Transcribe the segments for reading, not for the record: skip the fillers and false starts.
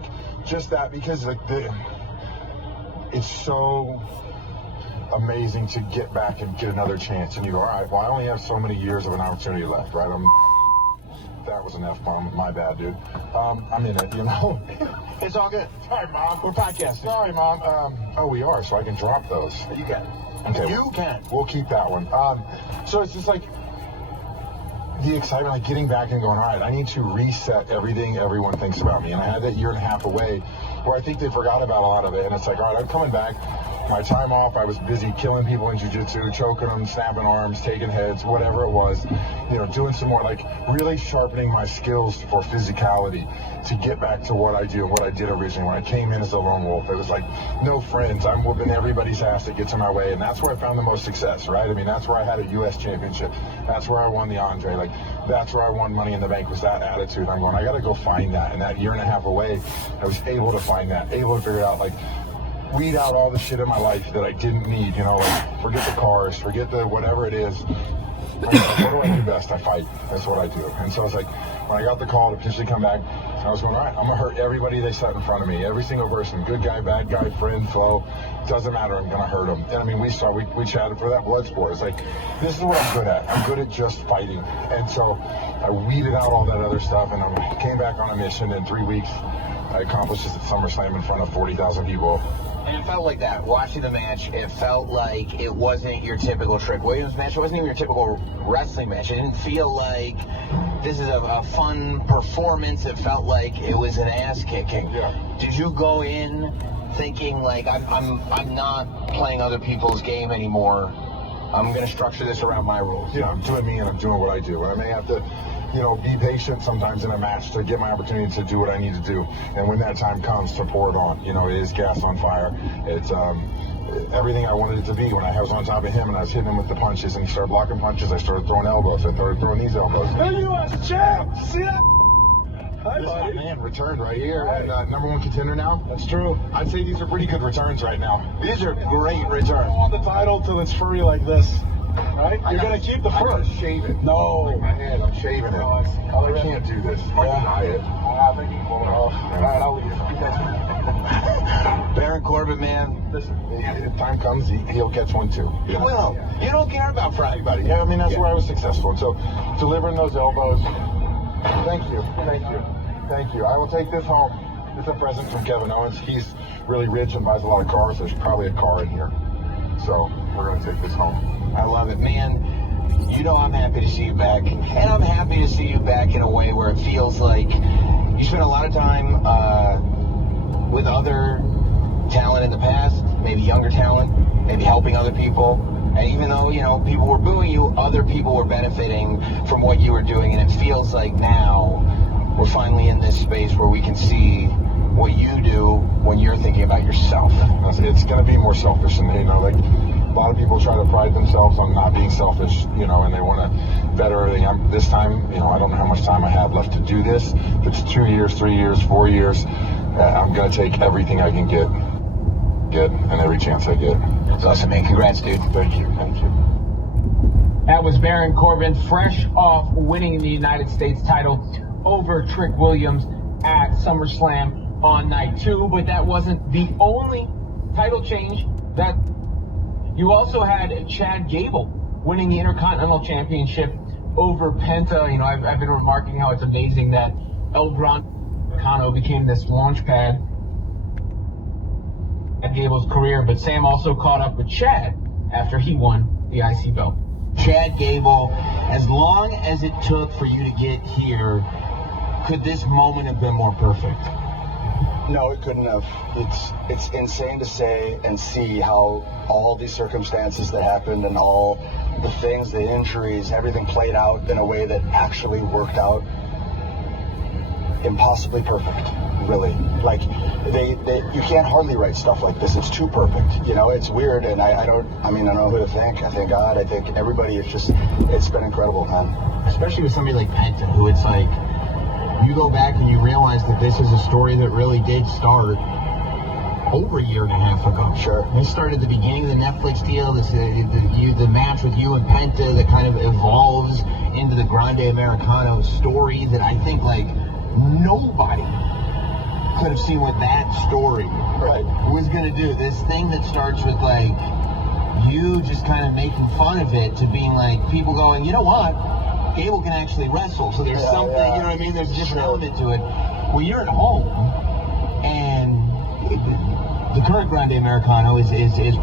like just that, because like it's so amazing to get back and get another chance, and you go, all right, well, I only have so many years of an opportunity left, right? That was an F-bomb, my bad, dude. I'm in it, you know. It's all good. Sorry, Mom. We're podcasting. Sorry, Mom. Oh, we are, so I can drop those. You can. Okay, You can. We'll keep that one. So it's just like the excitement, like getting back and going, all right, I need to reset everything everyone thinks about me. And I had that year and a half away where I think they forgot about a lot of it. And it's like, all right, I'm coming back. My time off, I was busy killing people in jiu-jitsu, choking them, snapping arms, taking heads, whatever it was, you know, doing some more, like really sharpening my skills for physicality to get back to what I do and what I did originally. When I came in as a lone wolf, it was like no friends. I'm whooping everybody's ass that gets in my way. And that's where I found the most success, right? I mean, that's where I had a U.S. championship. That's where I won the Andre. Like, that's where I won Money in the Bank, was that attitude. I'm going, I got to go find that. And that year and a half away, I was able to find that, able to figure it out, like, weed out all the shit in my life that I didn't need, you know, like forget the cars, forget the whatever it is. Like, what do I do best? I fight. That's what I do. And so I was like, when I got the call to potentially come back, I was going, all right, I'm going to hurt everybody they set in front of me, every single person, good guy, bad guy, friend, foe, doesn't matter, I'm going to hurt them. And I mean, we chatted for that blood sport. It's like, this is what I'm good at. I'm good at just fighting. And so I weeded out all that other stuff, and I came back on a mission. In 3 weeks, I accomplished this at SummerSlam in front of 40,000 people. And it felt like that. Watching the match, it felt like it wasn't your typical Trick Williams match. It wasn't even your typical wrestling match. It didn't feel like this is a fun performance. It felt like it was an ass kicking. Yeah. Did you go in thinking like I'm not playing other people's game anymore? I'm gonna structure this around my rules. Yeah, I'm doing me and I'm doing what I do. I may have to, you know, be patient sometimes in a match to get my opportunity to do what I need to do. And when that time comes, to pour it on. You know, it is gas on fire. It's everything I wanted it to be. When I was on top of him and I was hitting him with the punches and he started blocking punches, I started throwing elbows. I started throwing these elbows. Hey, U.S. champ! See that? Hi, This buddy. man returned right here, and #1 contender now. That's true. I'd say these are pretty good returns right now. These are great I returns. don't want the title till it's furry like this. Right? You're going to keep the I fur. gotta shave it. No. Like my head, I'm shaving it. Oh, I see. I can't do this. I can diet. I think you can pull it off. All right, I'll leave. You guys. Baron Corbin, man. Listen. If time comes, he'll catch one too. You will. You don't care about Friday, buddy. Yeah, I mean, that's where I was successful. And so, delivering those elbows, thank you. Thank you. I will take this home. It's a present from Kevin Owens. He's really rich and buys a lot of cars. There's probably a car in here. So, we're going to take this home. I love it, man. You know I'm happy to see you back. And I'm happy to see you back in a way where it feels like you spent a lot of time with other talent in the past, maybe younger talent, maybe helping other people. And even though, you know, people were booing you, other people were benefiting from what you were doing. And it feels like now we're finally in this space where we can see what you do when you're thinking about yourself. It's going to be more selfish than, you know, like a lot of people try to pride themselves on not being selfish, you know, and they want to better everything. This time, you know, I don't know how much time I have left to do this. If it's 2 years, 3 years, 4 years, I'm going to take everything I can get, and every chance I get. That's awesome, man. Congrats, dude. Thank you. That was Baron Corbin, fresh off winning the United States title over Trick Williams at SummerSlam on night 2. But that wasn't the only title change. That you also had Chad Gable winning the Intercontinental Championship over Penta. You know, I've been remarking how it's amazing that El Gran Cano became this launch pad at Gable's career. But Sam also caught up with Chad after he won the IC belt. Chad Gable, as long as it took for you to get here, could this moment have been more perfect? No, it couldn't have. It's insane to say and see how all these circumstances that happened and all the things, the injuries, everything played out in a way that actually worked out impossibly perfect, really. Like, you can't hardly write stuff like this. It's too perfect. You know, it's weird, and I don't know who to thank. I thank God. I thank everybody. It's been incredible, man. Especially with somebody like Penta, who it's like, you go back and you realize that this is a story that really did start over a year and a half ago. Sure. This started at the beginning of the Netflix deal, the match with you and Penta that kind of evolves into the Grande Americano story that I think, like, nobody could have seen what that story was going to do. This thing that starts with, like, you just kind of making fun of it to being like, people going, you know what? Gable can actually wrestle. So there's something, you know what I mean? There's a different element to it. Well, you're at home, and the current Grande Americano is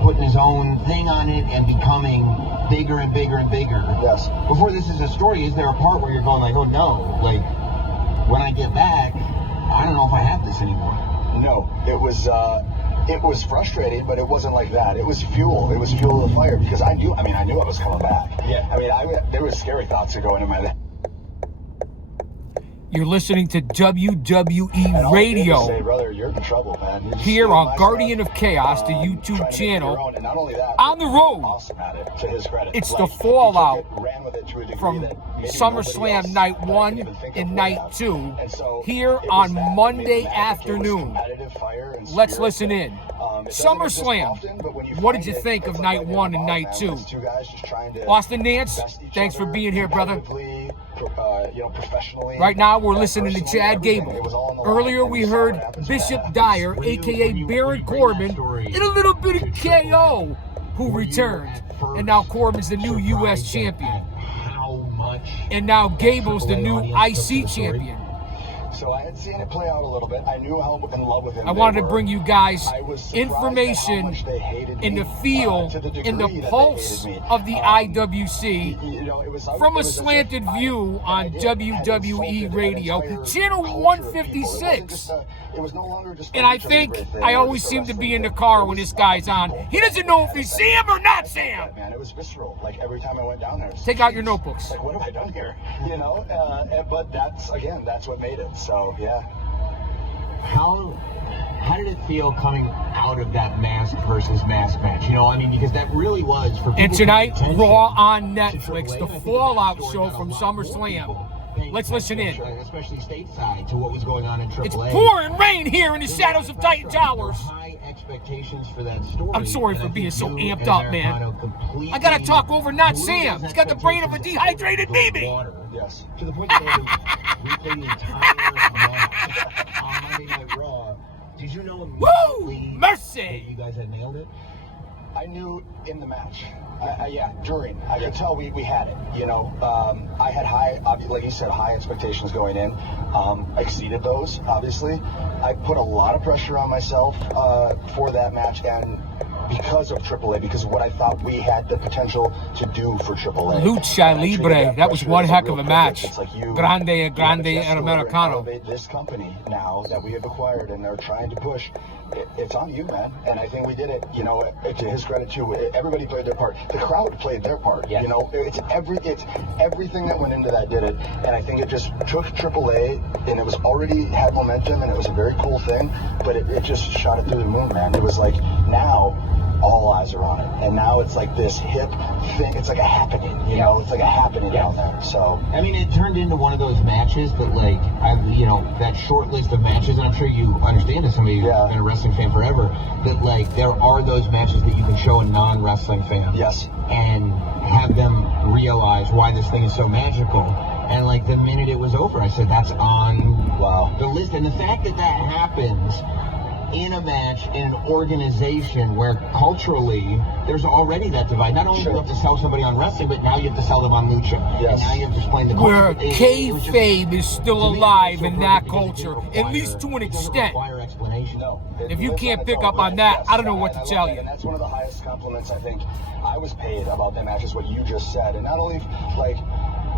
putting his own thing on it and becoming bigger and bigger and bigger. Yes. Before this is a story, is there a part where you're going like, oh no, like, when I get back, I don't know if I have this anymore? No, it was frustrating, but it wasn't like that. It was fuel. It was fuel to the fire because I knew I was coming back. Yeah. I mean, there were scary thoughts that go into my head. You're listening to And all WWE I Radio did was say, brother, you're in trouble, man. You're just here stealing on my Guardian stuff, of Chaos, the trying YouTube to make it your channel. own. And not only that, On the but road. awesome at it, to his credit. It's Like, the he fallout took it, ran with it to a degree from that maybe SummerSlam nobody else Night that I 1 can even think of and would Night have. 2 And so here it was on that that made Monday it magic. It was afternoon. competitive fire and Let's spirit listen that, in. it doesn't exist SummerSlam. often, but when you What find did you it, think of it's Night like right 1 there and in the Night bottom, 2? man. It's two guys just trying to Austin Nance, best each thanks for other being here, brother. competitively, professionally. Right now, we're and listening to personally, Chad everything. Gable. It was all on the line, Earlier, and we saw heard what happens when Bishop that Dyer, happens. a.k.a. Baron Corbin, and a little bit of KO, who returned. And now Corbin's the new U.S. champion. How much? And now Gable's the AAA new audience took to IC the story? champion. So I had seen it play out a little bit. I knew how in love with him I they wanted to were. bring you guys I was surprised at how information much they hated in me, the feel, to the degree in the that they pulse hated me. of the IWC. It was From it a was as if slanted view on had WWE insulted Radio, an entire channel culture of people. 156. It was no longer just a And I lucha think libre thing I or always just a seem to be wrestling in the thing. car It when was this guy's on. people. He doesn't know if he's Sam or not Sam. Man, it was visceral. Like every time I went down there, Take out your notebooks. Like, what have I done here? But that's what made it. So yeah. How did it feel coming out of that mask versus mask match? You know, I mean, because that really was for people. And tonight, paying Raw on attention to Netflix, AAA, the I think Fallout that story show got a from lot more SummerSlam. people paying Let's listen in. attention, especially stateside, to what was going on in AAA. It's pouring rain here in the There was shadows of Titan pressure on Towers. high expectations for that story. I'm sorry and for I being think so you amped and up, man. Americano completely I gotta talk over not blew Sam. those He's got the brain of a expectations dehydrated out of the baby. water. Yes. To the point that they replayed the entire match on Monday Night Raw. Did you know immediately Woo! Mercy! that you guys had nailed it? I knew in the match. During. I could tell we had it. I had like you said, high expectations going in. Exceeded those, obviously. I put a lot of pressure on myself for that match, and because of AAA, because of what I thought we had the potential to do for AAA. Lucha Libre. That was pressure one as heck real of a privilege. match. It's like you Grande have a chance to Americano. elevate this company now that we have acquired and they're trying to push. It's on you, man. And I think we did it. To his credit too. Everybody played their part. The crowd played their part. Yes. It's everything that went into that did it. And I think it just took AAA, and it was already had momentum, and it was a very cool thing. But it just shot it through the moon, man. It was like now all eyes are on it, and now it's like this hip thing. It's like a happening, It's like a happening down there. So I mean, it turned into one of those matches that, like, that short list of matches, and I'm sure you understand as somebody who's been a wrestling fan forever, that, like, there are those matches that you can show a non-wrestling fan. Yes. And have them realize why this thing is so magical. And, like, the minute it was over, I said, that's on the list. And the fact that that happens in a match, in an organization where culturally there's already that divide. Not only do you have to sell somebody on wrestling, but now you have to sell them on lucha. Yes. And now you have to explain the culture. Where It was just- kayfabe is still to me, alive it's so in perfect that because it culture, doesn't at least to an it doesn't extent. require explanation. No. If you lives can't on pick its up own. on that, Yes, I don't know what and to I love tell that. you. And that's one of the highest compliments I think I was paid about that match is what you just said. And not only like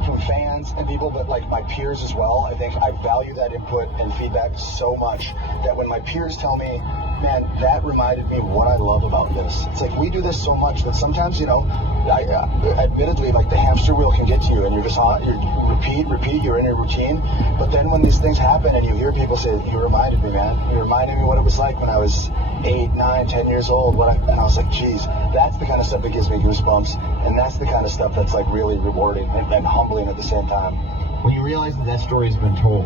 from fans and people, but like my peers as well. I think I value that input and feedback so much that when my peers tell me, man, that reminded me what I love about this. It's like we do this so much that sometimes, admittedly, like the hamster wheel can get to you and you're just repeat, you're in a routine. But then when these things happen and you hear people say, you reminded me, man. You reminded me what it was like when I was 8, 9, 10 years old. And I was like, geez, that's the kind of stuff that gives me goosebumps. And that's the kind of stuff that's like really rewarding and humbling at the same time. When you realize that story has been told,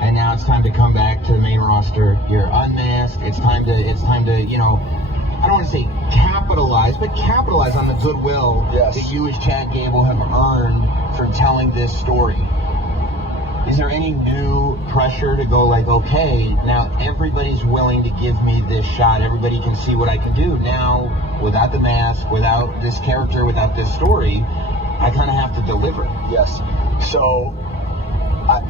and now it's time to come back to the main roster, you're unmasked, it's time to, I don't want to say capitalize, but capitalize on the goodwill that you as Chad Gable have earned for telling this story. Is there any new pressure to go like, okay, now everybody's willing to give me this shot. Everybody can see what I can do. Now, without the mask, without this character, without this story, I kind of have to deliver. Yes. So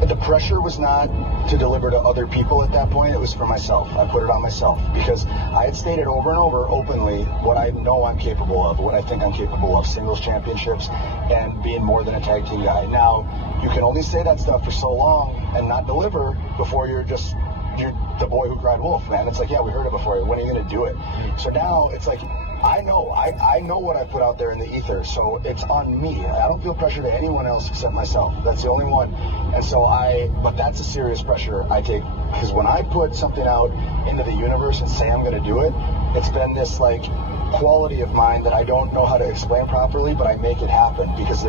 the pressure was not to deliver to other people at that point. It was for myself. I put it on myself because I had stated over and over openly what I know I'm capable of, what I think I'm capable of, singles championships and being more than a tag team guy. Now, you can only say that stuff for so long and not deliver before you're the boy who cried wolf, man. It's like, yeah, we heard it before. When are you going to do it? So now it's like, I know what I put out there in the ether, so it's on me. I don't feel pressure to anyone else except myself. That's the only one. And so but that's a serious pressure I take, because when I put something out into the universe and say I'm going to do it, it's been this like quality of mine that I don't know how to explain properly, but I make it happen because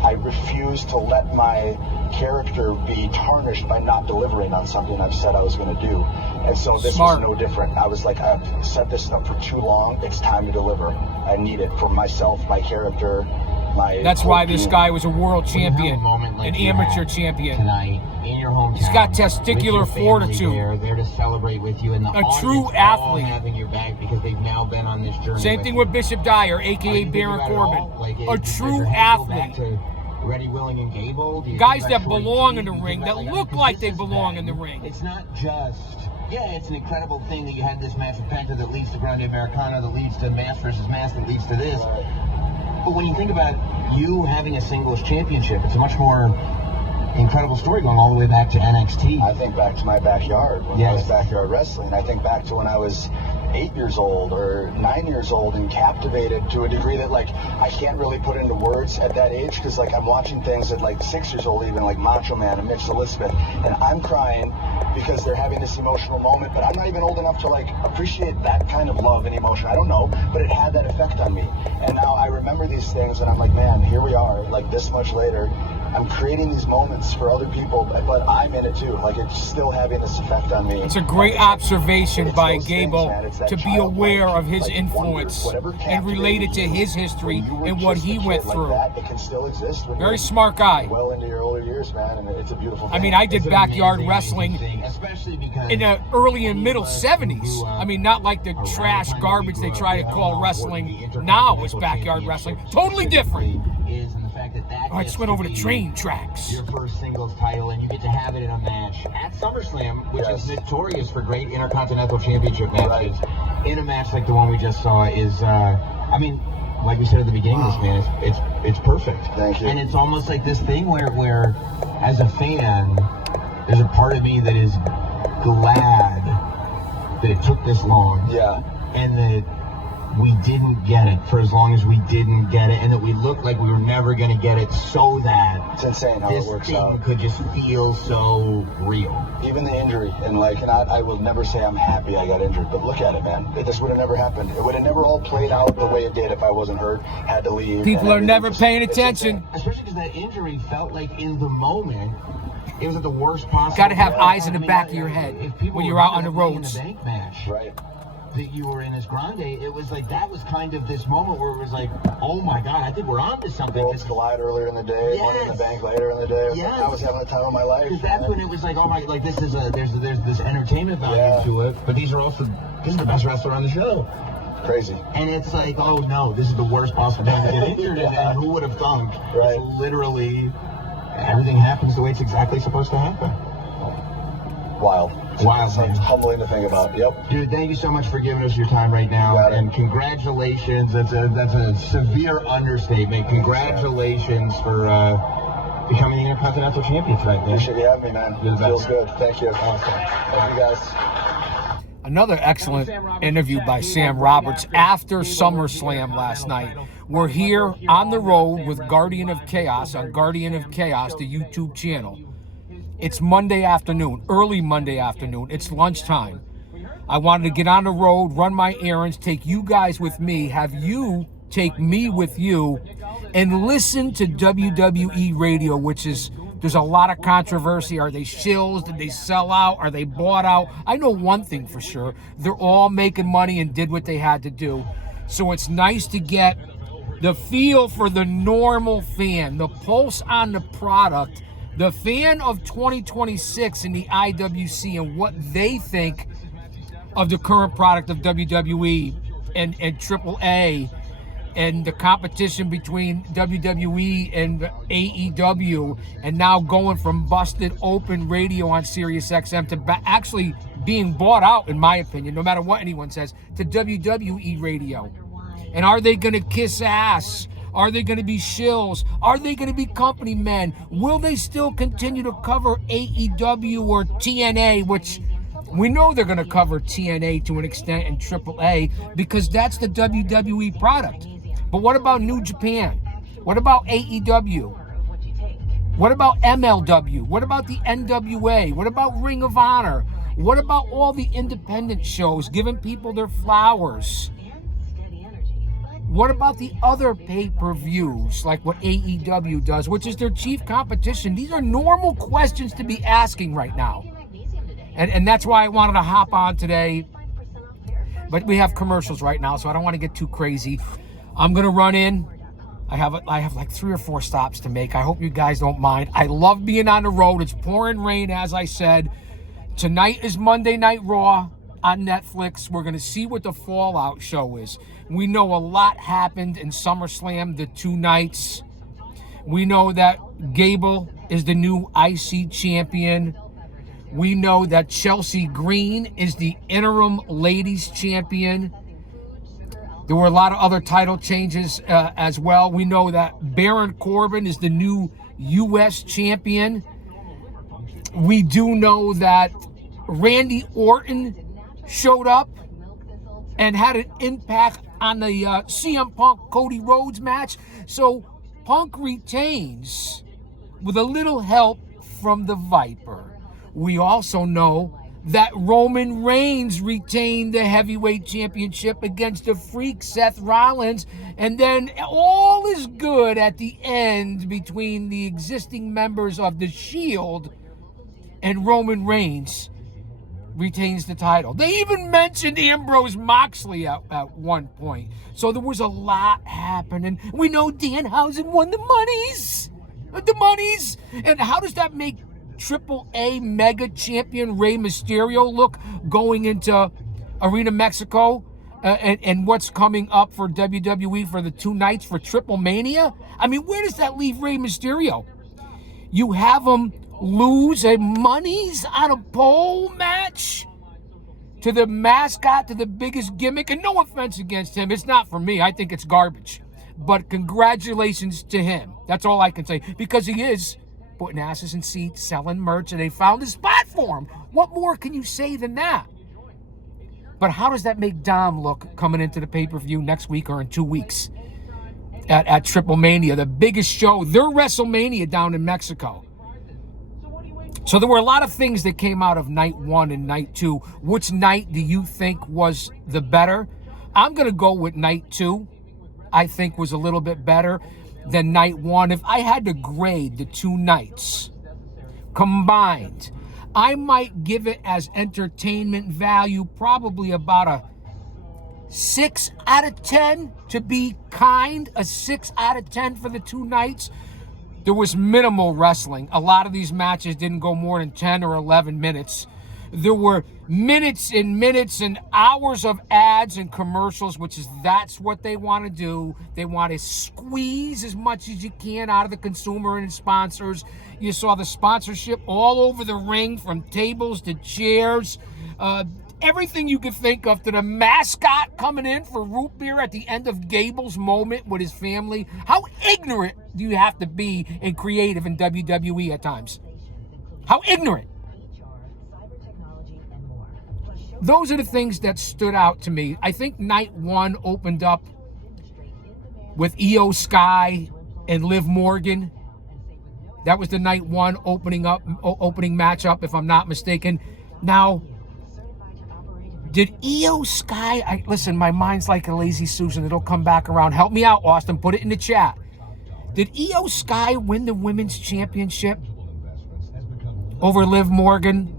I refuse to let my character be tarnished by not delivering on something I've said I was going to do. And so this was no different. I was like, I've set this up for too long. It's time to deliver. I need it for myself, my character, my... That's why this guy was a world champion, like an amateur champion. Tonight, in your hometown. He's got testicular fortitude. There to celebrate with you, and the a true athlete. Having your back because they've now been on this journey. Same thing with Bishop Dyer, a.k.a. Baron Corbin. Like, a true athlete. Ready, willing, and Gable. Guys that belong in the ring, that look like they belong in the ring. It's not just... Yeah, it's an incredible thing that you had this match with Penta that leads to Grande Americana, that leads to mask versus mask, that leads to this. But when you think about you having a singles championship, it's a much more incredible story going all the way back to NXT. I think back to my backyard when I was backyard wrestling. I think back to when I was 8 years old or 9 years old and captivated to a degree that like I can't really put into words at that age, because like I'm watching things at like 6 years old, even like Macho Man and Mitch Elizabeth, and I'm crying because they're having this emotional moment, but I'm not even old enough to like appreciate that kind of love and emotion. I don't know, but it had that effect on me. And now I remember these things and I'm like, man, here we are, like this much later. I'm creating these moments for other people, but I'm in it too. Like, it's still having this effect on me. It's a great observation by Gable to be aware of his influence and relate it to his history and what he went through. It can still exist. Very smart guy. Well into your older years, man, and it's a beautiful thing. I mean, I did backyard wrestling especially because in the early and middle 70s. I mean, not like the trash garbage they try to call wrestling now is backyard wrestling. Totally different. I just went over the train tracks. Your first singles title, and you get to have it in a match at SummerSlam, which is notorious for great Intercontinental Championship matches. In a match like the one we just saw is, I mean, like we said at the beginning of this, man, it's perfect. Thank you. And it's almost like this thing where as a fan, there's a part of me that is glad that it took this long. Yeah. And that we didn't get it for as long as we didn't get it, and that we looked like we were never going to get it, so that it's insane how this it works thing out. Could just feel so real. Even the injury, and like, and I will never say I'm happy I got injured, but look at it, man. This would have never happened. It would have never all played out the way it did if I wasn't hurt, had to leave. People are never paying attention. Especially because that injury felt like in the moment, it was at the worst possible. Got to have eyes in the back of your head when you're out on the roads. In a bank match, right? That you were in as Grande, it was like that was kind of this moment where it was like, oh my God, I think we're on to something. Worlds collide earlier in the day, Money in the Bank later in the day. Yes. I was having the time of my life. Because that's when it was like, oh my, like this is there's this entertainment value to it, but this is the best wrestler on the show. Crazy. And it's like, oh no, this is the worst possible time to get injured, and who would have thunk? Right. It's literally, everything happens the way it's exactly supposed to happen. Wild. Wild, man. It's humbling to think about. Yep. Dude, thank you so much for giving us your time right now. And congratulations. That's a severe understatement. Congratulations for becoming the Intercontinental Champion tonight, man. Appreciate you having me, man. You're the Feels best. good. Thank you. Awesome. Thank you, guys. Another excellent interview by Sam Roberts after SummerSlam last night. We're here on the road with Guardian of Chaos on Guardian of Chaos, the YouTube channel. It's Monday afternoon, early Monday afternoon. It's lunchtime. I wanted to get on the road, run my errands, take you guys with me, have you take me with you, and listen to WWE radio, which is, there's a lot of controversy. Are they shills? Did they sell out? Are they bought out? I know one thing for sure. They're all making money and did what they had to do. So it's nice to get the feel for the normal fan, the pulse on the product The fan of 2026 in the IWC and what they think of the current product of WWE and AAA and the competition between WWE and AEW, and now going from busted open radio on Sirius XM to actually being bought out, in my opinion, no matter what anyone says, to WWE radio. And are they going to kiss ass? Are they going to be shills? Are they going to be company men? Will they still continue to cover AEW or TNA, which we know they're going to cover TNA to an extent and AAA because that's the WWE product. But what about New Japan? What about AEW? What about MLW? What about the NWA? What about Ring of Honor? What about all the independent shows giving people their flowers? What about the other pay-per-views, like what AEW does, which is their chief competition? These are normal questions to be asking right now. And that's why I wanted to hop on today. But we have commercials right now, so I don't want to get too crazy. I'm going to run in. I have like 3 or 4 stops to make. I hope you guys don't mind. I love being on the road. It's pouring rain, as I said. Tonight is Monday Night Raw on Netflix. We're going to see what the Fallout show is. We know a lot happened in SummerSlam the 2 nights. We know that Gable is the new IC champion. We know that Chelsea Green is the interim ladies champion. There were a lot of other title changes as well. We know that Baron Corbin is the new U.S. champion. We do know that Randy Orton showed up and had an impact on the CM Punk Cody Rhodes match. So Punk retains with a little help from the Viper. We also know that Roman Reigns retained the heavyweight championship against the freak Seth Rollins. And then all is good at the end between the existing members of the Shield, and Roman Reigns retains the title. They even mentioned Ambrose Moxley at one point. So there was a lot happening. We know Danhausen won the monies. And how does that make AAA mega champion Rey Mysterio look going into Arena Mexico and what's coming up for WWE for the 2 nights for Triple Mania? I mean, where does that leave Rey Mysterio? You have him lose a monies on a pole match to the mascot, to the biggest gimmick, and no offense against him, it's not for me. I think it's garbage. But congratulations to him. That's all I can say, because he is putting asses in seats, selling merch, and they found a spot for him. What more can you say than that? But how does that make Dom look coming into the pay-per-view next week or in 2 weeks at Triple Mania, the biggest show, their WrestleMania down in Mexico? So there were a lot of things that came out of night 1 and night 2. Which night do you think was the better? I'm going to go with night 2. I think was a little bit better than night 1. If I had to grade the 2 nights combined, I might give it as entertainment value probably about a 6 out of 10 to be kind, a 6 out of 10 for the 2 nights. There was minimal wrestling. A lot of these matches didn't go more than 10 or 11 minutes. There were minutes and hours of ads and commercials, that's what they want to do. They want to squeeze as much as you can out of the consumer and sponsors. You saw the sponsorship all over the ring, from tables to chairs, everything you could think of, to the mascot coming in for root beer at the end of Gable's moment with his family. How ignorant do you have to be and creative in WWE at times? How ignorant. Those are the things that stood out to me. I think night 1 opened up with Io Sky and Liv Morgan. That was the night 1 opening matchup, if I'm not mistaken. Now, did Io Sky, listen, my mind's like a lazy Susan. It'll come back around. Help me out, Austin. Put it in the chat. Did Io Sky win the women's championship over Liv Morgan?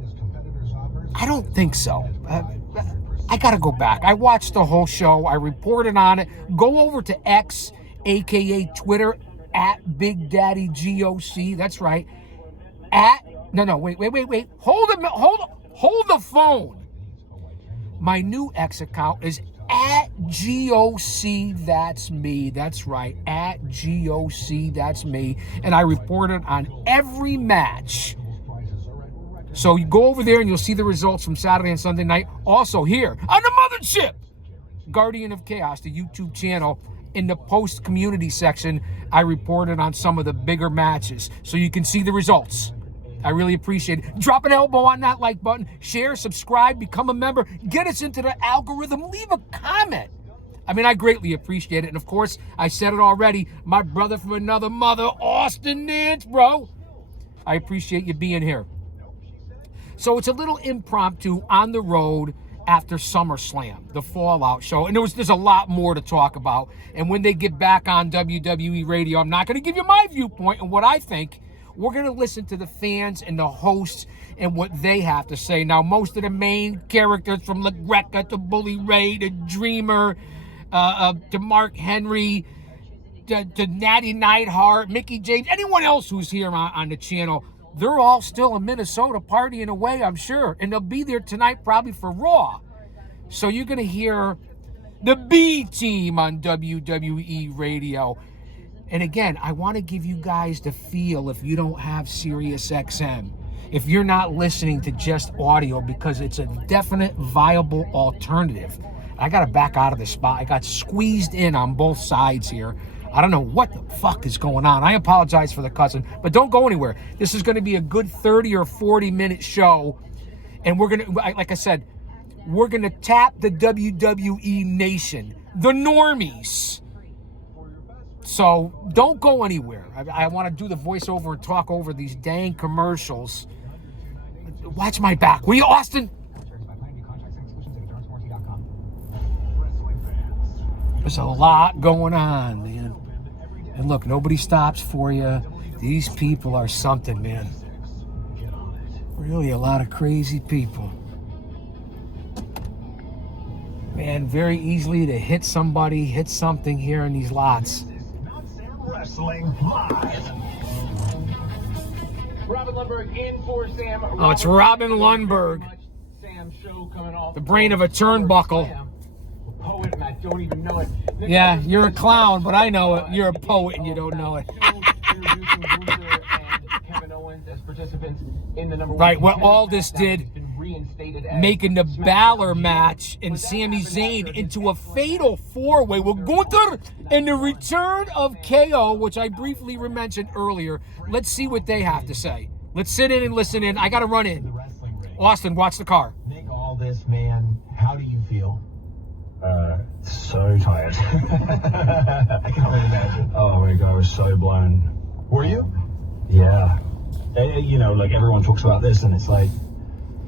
I don't think so. I got to go back. I watched the whole show. I reported on it. Go over to X, a.k.a. Twitter, at Big Daddy GOC. That's right. Wait. Hold the phone. My new X account is at GOC That's Me. That's right, at GOC That's Me. And I reported on every match. So you go over there and you'll see the results from Saturday and Sunday night. Also here on the mothership, Guardian of Chaos, the YouTube channel, in the post community section, I reported on some of the bigger matches. So you can see the results. I really appreciate it. Drop an elbow on that like button. Share, subscribe, become a member. Get us into the algorithm. Leave a comment. I mean, I greatly appreciate it. And, of course, I said it already. My brother from another mother, Austin Nance, bro. I appreciate you being here. So it's a little impromptu on the road after SummerSlam, the Fallout show. And there's a lot more to talk about. And when they get back on WWE radio, I'm not going to give you my viewpoint and what I think. We're going to listen to the fans and the hosts and what they have to say. Now, most of the main characters, from LaGreca to Bully Ray to Dreamer to Mark Henry to Natty Neidhart, Mickey James, anyone else who's here on the channel, they're all still in Minnesota partying away, I'm sure. And they'll be there tonight probably for Raw. So you're going to hear the B team on WWE radio. And again, I want to give you guys the feel if you don't have Sirius XM, if you're not listening to just audio, because it's a definite viable alternative. I got to back out of the spot. I got squeezed in on both sides here. I don't know what the fuck is going on. I apologize for the cussing, but don't go anywhere. This is going to be a good 30 or 40-minute show. And we're going to, like I said, we're going to tap the WWE nation, the normies. So don't go anywhere. I want to do the voiceover and talk over these dang commercials. Watch my back. Will you, Austin? There's a lot going on, man. And look, nobody stops for you. These people are something, man. Really a lot of crazy people. Man, very easily to hit somebody, hit something here in these lots. Wrestling Live. Robin Lundberg in for Sam. Oh, it's Robin Lundberg. Sam's show coming off. The brain of a turnbuckle. Poet, and I don't even know it. Yeah, you're a clown, but I know it. You're a poet and you don't know it. Introducing Gunther and Kevin Owens as participants in the number one. Right, what Aldis did, making the Balor match and Sami Zayn into a fatal four-way with Gunther and the return of KO, which I briefly mentioned earlier. Let's see what they have to say. Let's sit in and listen in. I got to run in. Austin, watch the car. Nick Aldis, man, how do you feel? So tired. I can only imagine. Oh my God, I was so blown. Were you? Yeah. You know, like everyone talks about this, and it's like,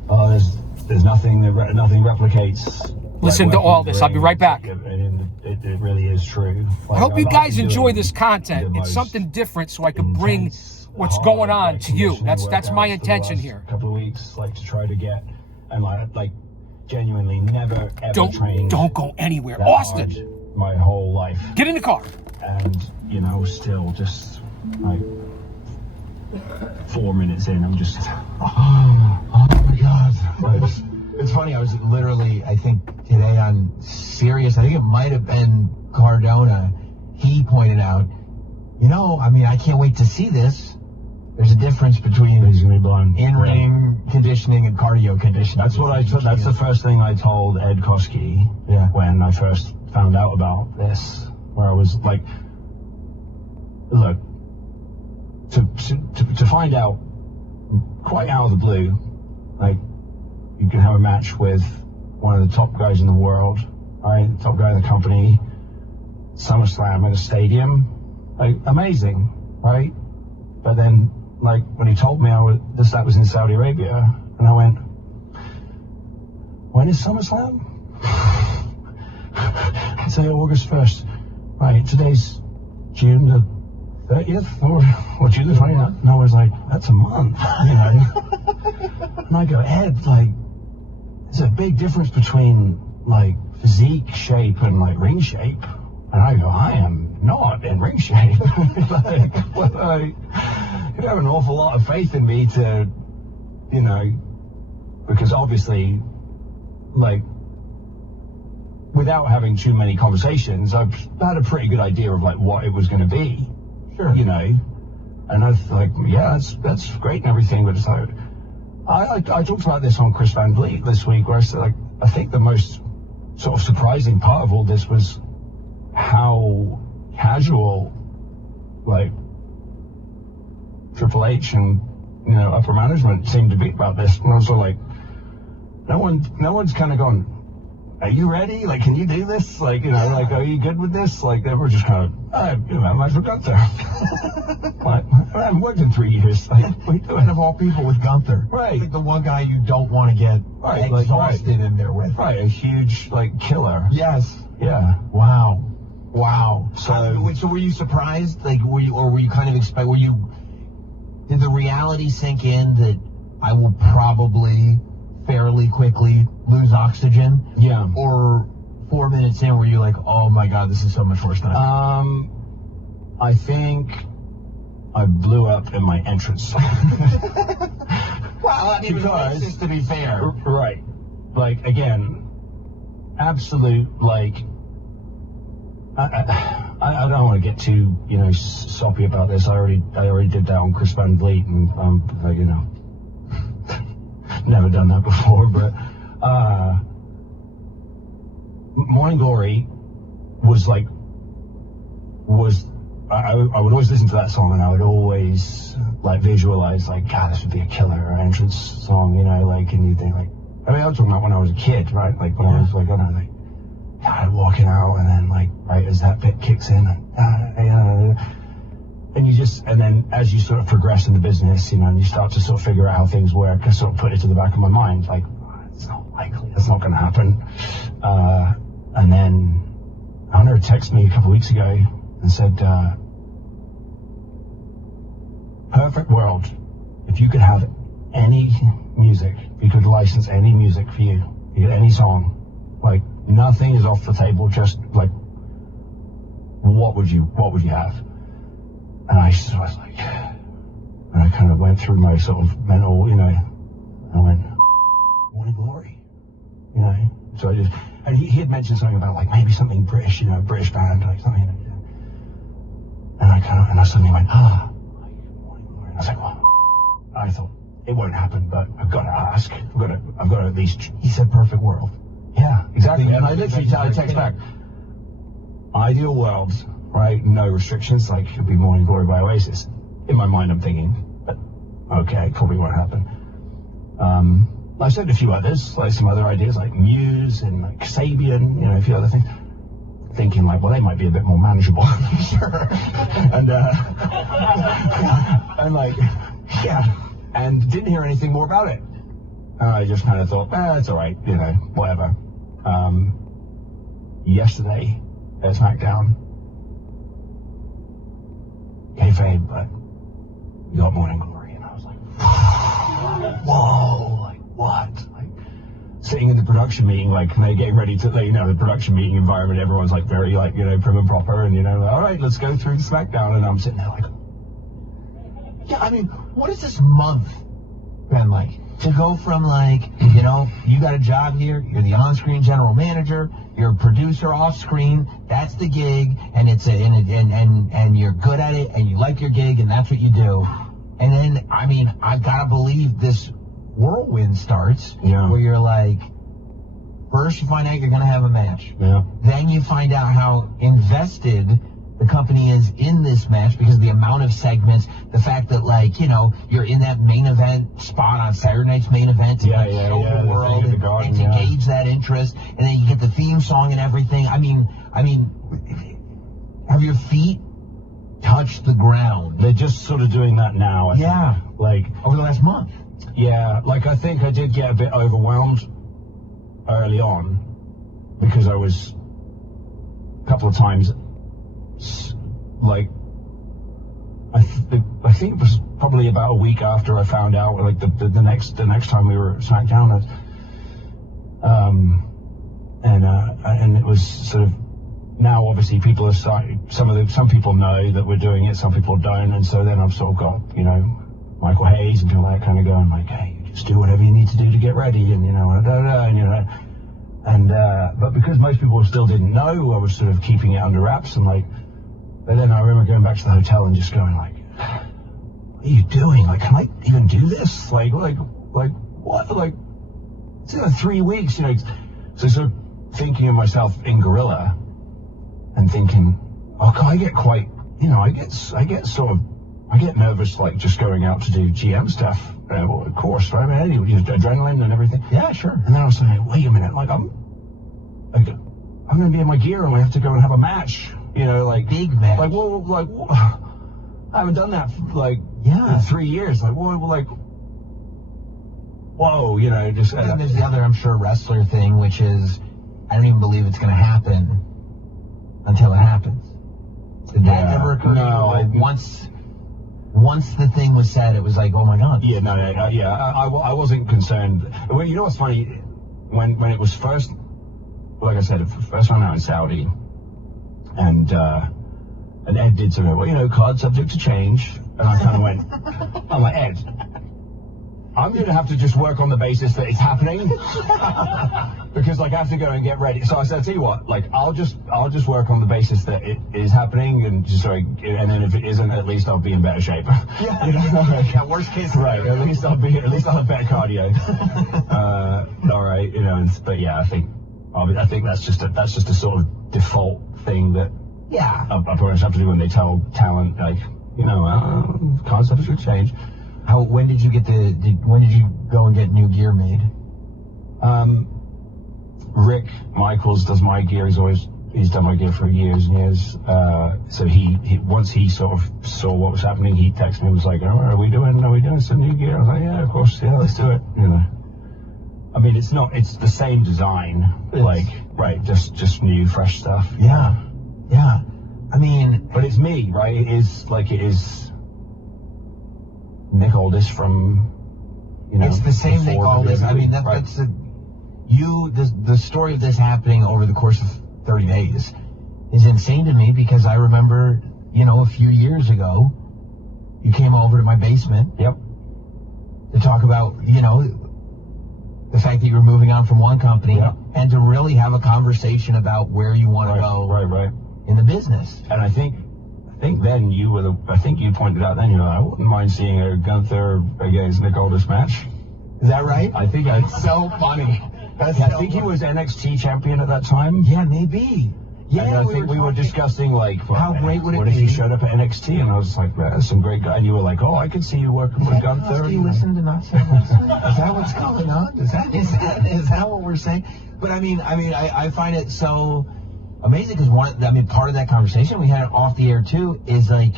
oh, there's nothing that nothing replicates. Listen to all this. I'll be right back. And it really is true. I hope you guys enjoy this content. It's something different, so I can bring what's going on to you. That's my intention here. Couple of weeks, like to try to get and like genuinely never ever trained. Don't go anywhere, Austin. My whole life. Get in the car. And you know, still just like 4 minutes in, I'm just Oh my God. It's funny, I was literally, I think today on Sirius, I think it might have been Cardona, he pointed out, you know, I mean, I can't wait to see this. There's a difference between he's gonna be blown. In-ring conditioning and cardio conditioning. That's what that's the first thing I told Ed Koski when I first found out about this, where I was like, look, to find out quite out of the blue, like, you can have a match with one of the top guys in the world, right? Top guy in the company, SummerSlam at a stadium, like, amazing, right? But then, like, when he told me that was in Saudi Arabia, and I went, when is SummerSlam? I'd say August 1st. Right, today's June the 30th, or June the 29th. And I was like, that's a month, you know? And I go, Ed, like, there's a big difference between, like, physique shape and, like, ring shape. And I go, I am not in ring shape. Like, you have an awful lot of faith in me to, you know, because obviously, like, without having too many conversations, I've had a pretty good idea of like what it was going to be. Sure. You know, and I was like, yeah, that's great and everything, but it's like, I talked about this on Chris Van Vliet this week, where I said, like, I think the most sort of surprising part of all this was how casual, like, Triple H and, you know, upper management seemed to be about this. And I was like, no one's kind of gone, are you ready? Like, can you do this? Like, you know, like, are you good with this? Like, they were just kind of, you know, I might forgot to. Like, I haven't worked in 3 years. Like, what are you doing? And of all people with Gunther. Right. Like the one guy you don't want to get exhausted in there with. Right, a huge, like, killer. Yes. Yeah. Wow. So, So were you surprised? Like, were you kind of did the reality sink in that I will probably fairly quickly lose oxygen? yeah. Or 4 minutes in were you like, oh my God, this is so much worse than I I think I blew up in my entrance. Well, I mean, it was racist, to be fair. Right. Like, again, absolute, like, I don't want to get too, you know, soppy about this. I already did that on Chris Van Vliet, and you know, never done that before. But Morning Glory was like, I would always listen to that song, and I would always like visualize, like, God, this would be a killer entrance song, you know, like, and you think, like, I mean, I was talking about when I was a kid, right? Like, when I was like, I don't know, like, God, walking out, and then, like, right as that bit kicks in, and you just, and then as you sort of progress in the business, you know, and you start to sort of figure out how things work, I sort of put it to the back of my mind, like, it's not likely, that's not going to happen. And then Hunter texted me a couple of weeks ago and said, perfect world. If you could have any music, you could license any music for you get any song, like, nothing is off the table, just like, what would you have? And I just was like, and I kind of went through my sort of mental, you know, and I went, Morning Glory, you know. So I just, and he had mentioned something about, like, maybe something British, you know, British band, like something, and I suddenly went, Morning Glory. I was like, well, I thought it won't happen, but I've got to ask. I've got to at least. He said, perfect world. Yeah, exactly. And I literally text back, ideal world, right? No restrictions, like, it could be Morning Glory by Oasis. In my mind, I'm thinking, but okay, it probably won't happen. I said a few others, like some other ideas, like Muse and like Sabian, you know, a few other things. Thinking, like, well, they might be a bit more manageable. Sure. And like, yeah. And didn't hear anything more about it. I just kind of thought, it's all right, you know, whatever. Yesterday at SmackDown, kayfabe, but we got Morning Glory, and I was like, whoa, like, what? Like, sitting in the production meeting, like, they're getting ready to, you know, the production meeting environment, everyone's like very, like, you know, prim and proper, and, you know, like, all right, let's go through the SmackDown, and I'm sitting there like, yeah, I mean, what has this month been like? To go from, like, you know, you got a job here, you're the on-screen general manager, you're a producer off-screen, that's the gig, and and you're good at it, and you like your gig, and that's what you do. And then, I mean, I've got to believe this whirlwind starts, where you're like, first you find out you're going to have a match. Yeah. Then you find out how invested the company is in this match because of the amount of segments, the fact that, like, you know, you're in that main event spot on Saturday night's main event to show the world and to gauge that interest, and then you get the theme song and everything. I mean, have your feet touched the ground? They're just sort of doing that now. I think. Like, over the last month. Yeah, like, I think I did get a bit overwhelmed early on because I was a couple of times, like, I think it was probably about a week after I found out, like, the next time we were at SmackDown, and it was sort of, now obviously people are starting, some people know that we're doing it, some people don't, and so then I've sort of got, you know, Michael Hayes and people like that kind of going like, hey, you just do whatever you need to do to get ready, and you know, and you know, and but because most people still didn't know, I was sort of keeping it under wraps, and like, but then I remember going back to the hotel and just going like, what are you doing? Like, can I even do this? Like what? Like, it's in 3 weeks, you know. So sort of thinking of myself in gorilla and thinking, okay, I get quite, you know, I get nervous, like just going out to do GM stuff, well, of course, right? I mean, adrenaline and everything. Yeah, sure. And then I was like, wait a minute, like I'm going to be in my gear and we have to go and have a match, you know, like big match. Like, well, like I haven't done that for, like, yeah, in 3 years. Like, well, like, whoa, you know, just. And then there's the other, I'm sure, wrestler thing, which is, I don't even believe it's going to happen until it happens. Did that ever occur? No, once the thing was said, it was like, oh my God. Yeah, no, I wasn't concerned. Well, you know what's funny? When it was first, like I said, first time out in Saudi, and Ed did sort of, well, you know, card subject to change, and I kind of went, I'm like, Ed, I'm going to have to just work on the basis that it's happening, because like I have to go and get ready. So I said, tell you what, like I'll just work on the basis that it is happening, and just and then if it isn't, at least I'll be in better shape. Yeah, you know? Yeah, worst case scenario. Right. At least I'll have better cardio. All right, you know. But yeah, I think that's just a sort of default thing that I pretty much have to do when they tell talent, like, you know, concepts should change. When did you go and get new gear made? Rick Michaels does my gear. He's done my gear for years and years. So he once he sort of saw what was happening, he texted me and was like, oh, are we doing some new gear? I was like, yeah, of course, yeah, let's do it. You know, I mean, it's the same design, right? Just new, fresh stuff. Yeah. I mean, but it's me, right? It is Nick Aldis from, you know. It's the same Nick Aldis. I mean, that's the story of this happening over the course of 30 days is insane to me, because I remember, you know, a few years ago, you came over to my basement. Yep. To talk about, you know, the fact that you were moving on from one company, and to really have a conversation about where you want to go. Right. In the business. And I think then you pointed out then, you know, I wouldn't mind seeing a Gunther against Nick Aldis match. Is that right? I think it's so funny. I think he was NXT champion at that time. Yeah, maybe. Yeah, and I think we were discussing, like, how great would it be? What if he showed up at NXT? And I was like, man, that's some great guy. And you were like, oh, I could see you working with Gunther. Do you listen to Not So Wrestling? Is that what's going on? Is that what we're saying? But I mean, I find it so amazing, because part of that conversation we had off the air too is like,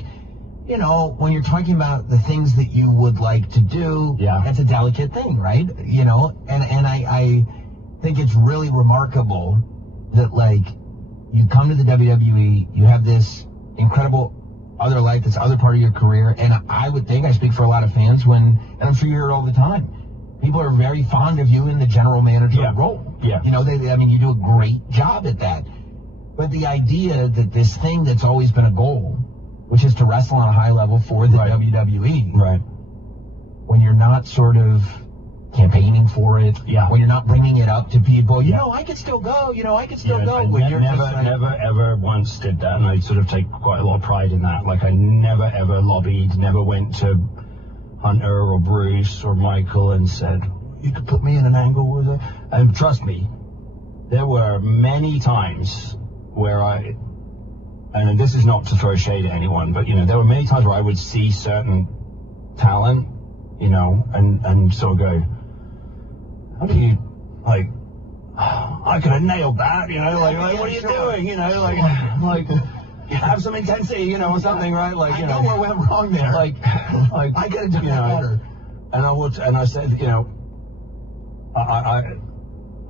you know, when you're talking about the things that you would like to do, that's a delicate thing, right? You know, and I think it's really remarkable that, like, you come to the WWE, you have this incredible other life, this other part of your career, and I would think, I speak for a lot of fans and I'm sure you hear it all the time, people are very fond of you in the general manager role. Yeah. You know, you do a great job at that. But the idea that this thing that's always been a goal, which is to wrestle on a high level for the WWE, when you're not sort of campaigning for it, when you're not bringing it up to people, you know, I could still go, you know, I could still go. When you're never ever once did that, and I sort of take quite a lot of pride in that. Like, I never ever lobbied, never went to Hunter or Bruce or Michael and said, you could put me in an angle with it. And trust me, there were many times where and this is not to throw shade at anyone, but, you know, there were many times where I would see certain talent, you know, and sort of go, how do you, like, I could have nailed that, you know, like what are you doing, you know, like have some intensity, you know, or something, right? Like, you know what went wrong there. Like I gotta do that better. And I said, you know,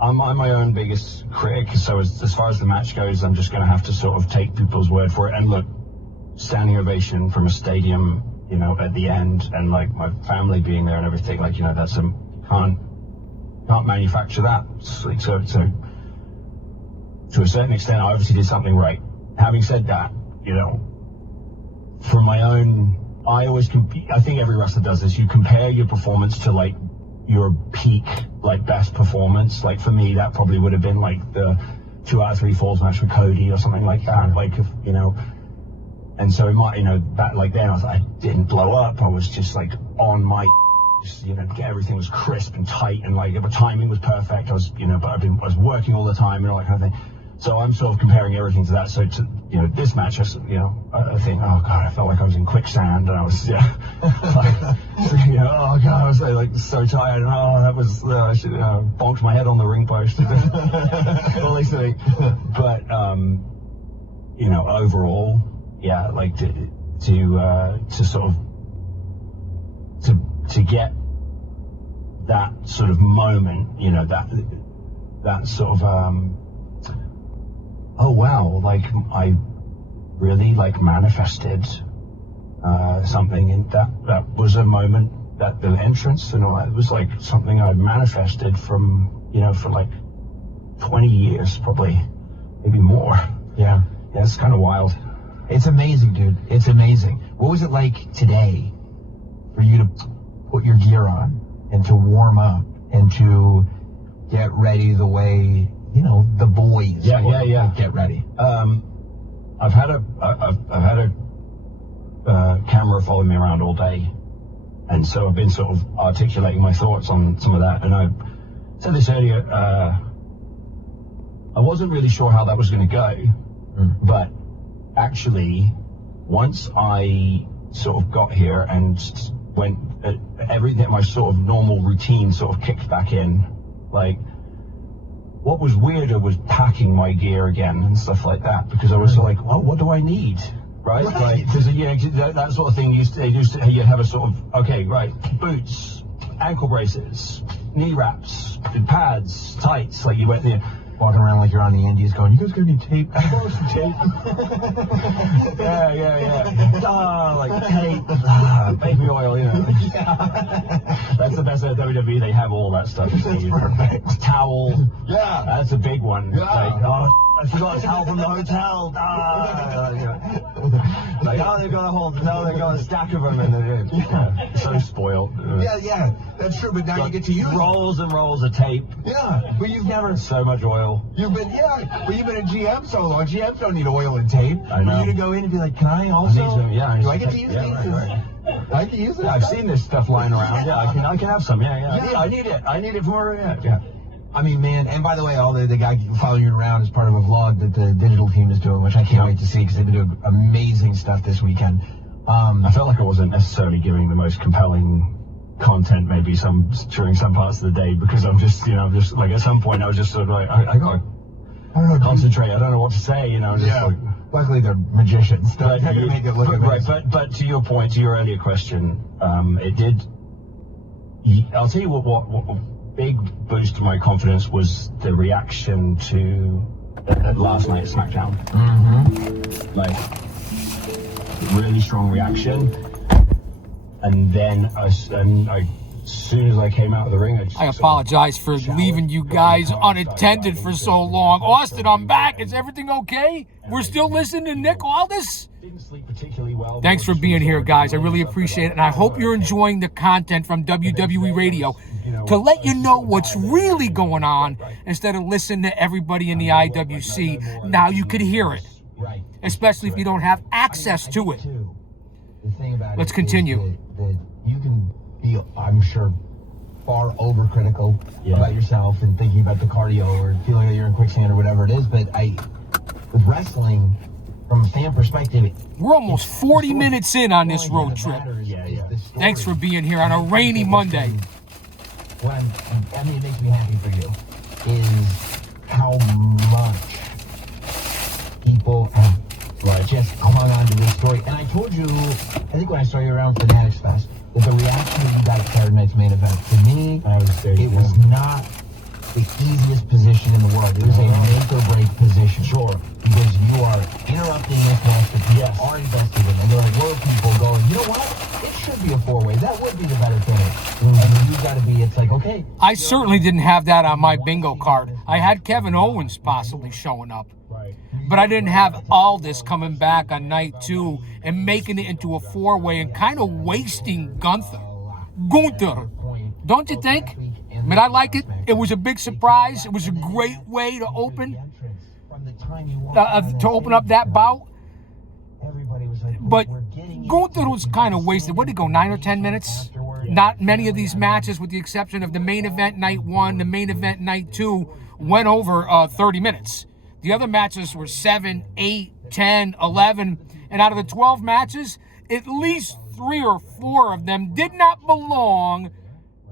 I'm my own biggest critic, so as far as the match goes, I'm just going to have to sort of take people's word for it. And look, standing ovation from a stadium, you know, at the end, and like my family being there and everything, like, you know, that's can't manufacture that. So to a certain extent, I obviously did something right. Having said that, you know, from my own, I always compete. I think every wrestler does this. You compare your performance to like your peak, like best performance. Like for me, that probably would have been like the 2 out of 3 falls match with Cody or something like that. Like, if, you know, and so it might, you know, that like then I didn't blow up. I was just like on my, just, you know, everything was crisp and tight, and like the timing was perfect. I was, you know, but I was working all the time and all that kind of thing. So I'm sort of comparing everything to that. So to, you know, this match, I think, oh God, I felt like I was in quicksand, and I was, like, you know, oh God, I was like so tired, and that was, I should bonked my head on the ring post. All these things. But, you know, overall, yeah, like to sort of, to get that sort of moment, you know, that sort of, oh wow, like I really like manifested something, and that was a moment, that the entrance and all that was like something I manifested from, you know, for like 20 years, probably, maybe more. Yeah. It's kind of wild. It's amazing, dude. It's amazing. What was it like today for you to put your gear on and to warm up and to get ready the way, you know, the boys get ready? I've had a camera following me around all day, and so I've been sort of articulating my thoughts on some of that. And I said this earlier, I wasn't really sure how that was going to go, but actually, once I sort of got here and went, everything, my sort of normal routine sort of kicked back in. Like, what was weirder was packing my gear again and stuff like that, because I was like, well, what do I need? Right? Like, because, yeah, that sort of thing you have a sort of, okay, right, boots, ankle braces, knee wraps, pads, tights, like you went there. Walking around like you're on the Indies going, you guys gonna need tape? I borrow some tape. yeah. Like tape, baby oil, you know. That's the best at WWE. They have all that stuff. That's perfect. Towel. Yeah. That's a big one. Yeah. Like, I forgot a towel from the hotel. Like, they've got a stack of them, and they're so spoiled. Yeah, that's true. But now you get to use rolls and rolls of tape. Yeah, but you've never so much oil. You've been but you've been at GM so long. GMs don't need oil and tape. I know. For you to go in and be like, can I also? I need some, yeah. Do I get to use these? Right. I can use it. Yeah, I've seen this stuff lying around. Yeah, I can have some. Yeah. I need it. I need it for yeah. I mean, man, and by the way, all the guy following you around is part of a vlog that the digital team is doing, which I can't wait to see, because they've been doing amazing stuff this weekend. I felt like I wasn't necessarily giving the most compelling content maybe during some parts of the day, because I'm just, you know, just like at some point I was just sort of like, I gotta concentrate. I don't know what to say, you know. Just like, luckily they're magicians. They're going to make it look right. But to your point, to your earlier question, it did. I'll tell you what big boost to my confidence was the reaction to last night at SmackDown. Like, really strong reaction. And then as soon as I came out of the ring, I apologize for leaving you guys unattended for so long. Austin, I'm back. Is everything okay? We're still listening to Nick Aldis? Didn't sleep particularly well. Thanks for being here, guys. I really appreciate it. And I hope you're enjoying the content from WWE Radio to let you know what's really going on instead of listening to everybody in the IWC. Now you could hear it, especially if you don't have access to it. Let's continue. That you can be, I'm sure, far overcritical about yourself and thinking about the cardio or feeling that you're in quicksand or whatever it is. But with wrestling, from a fan perspective, we're almost 40 minutes in on this road trip. Thanks for being here on a rainy Monday. It makes me happy for you is how much people have just clung on to this story. And I told you, I think when I saw you around Fanatics Fest, that the reaction that you got at Saturday night's main event, to me, it was not the easiest position in the world. It was a make or break position. Sure. Because you are interrupting this match that people are invested in. And there were people going, you know what? It should be a four-way. That would be the better finish. And you've got to be at it's like, okay. I certainly didn't have that on my bingo card. I had Kevin Owens possibly showing up. Right. But I didn't have Aldis coming back on night 2 and making it into a 4-way and kind of wasting Gunther. Don't you think? I mean, I like it. It was a big surprise. It was a great way to open up that bout. But Gunther was kind of wasted. What did he go, 9 or 10 minutes? Not many of these matches, with the exception of the main event night 1, the main event night 2, went over 30 minutes. The other matches were 7, 8, 10, 11. And out of the 12 matches, at least 3 or 4 of them did not belong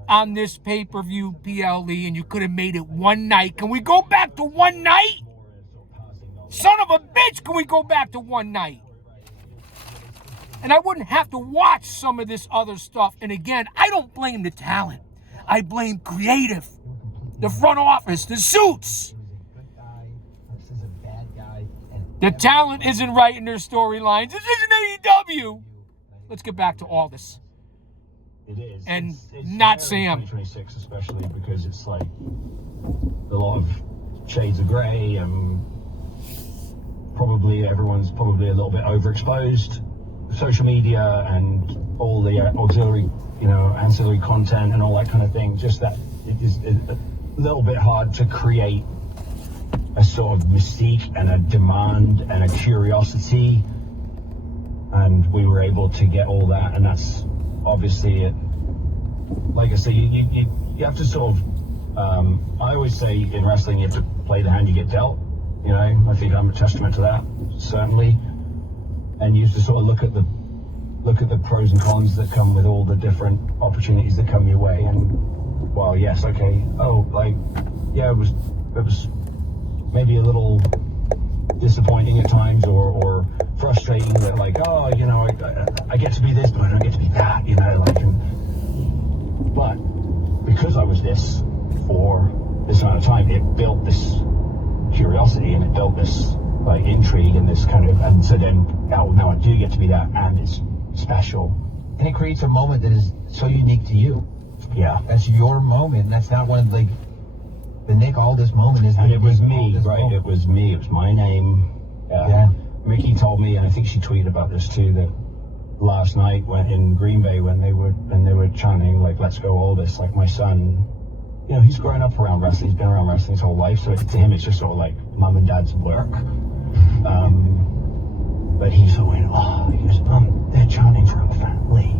on this pay-per-view PLE, and you could have made it one night. Can we go back to one night? Son of a bitch, can we go back to one night? And I wouldn't have to watch some of this other stuff. And again, I don't blame the talent. I blame creative, the front office, the suits. The talent isn't writing their storylines. This isn't AEW. Let's get back to all this. It is. And it's not scary in Sam. 2026, especially because it's like a lot of shades of grey, and everyone's probably a little bit overexposed. Social media and all the auxiliary, ancillary content and all that kind of thing. Just that it is a little bit hard to create a sort of mystique and a demand and a curiosity, and we were able to get all that, and that's obviously it. Like I say, you have to sort of I always say in wrestling you have to play the hand you get dealt. I think I'm a testament to that, certainly. And you have to sort of look at the pros and cons that come with all the different opportunities that come your way. And well, yes, okay. It was maybe a little disappointing at times, or frustrating that I get to be this, but I don't get to be that. But because I was this for this amount of time, it built this curiosity and it built this intrigue and this kind of, and so then now I do get to be that, and it's special, And it creates a moment that is so unique to you. yeah. That's your moment. That's not one of the Nick Aldis moment is. And it was Nick me, Aldis right? moment. It was me. It was my name. Yeah. Mickey told me, and I think she tweeted about this too, that last night in Green Bay when they were chanting "Let's go Aldis," my son, he's grown up around wrestling. He's been around wrestling his whole life, so to him it's just sort of like mum and dad's work. But he sort of went, he goes, "Mum, they're chanting for our family."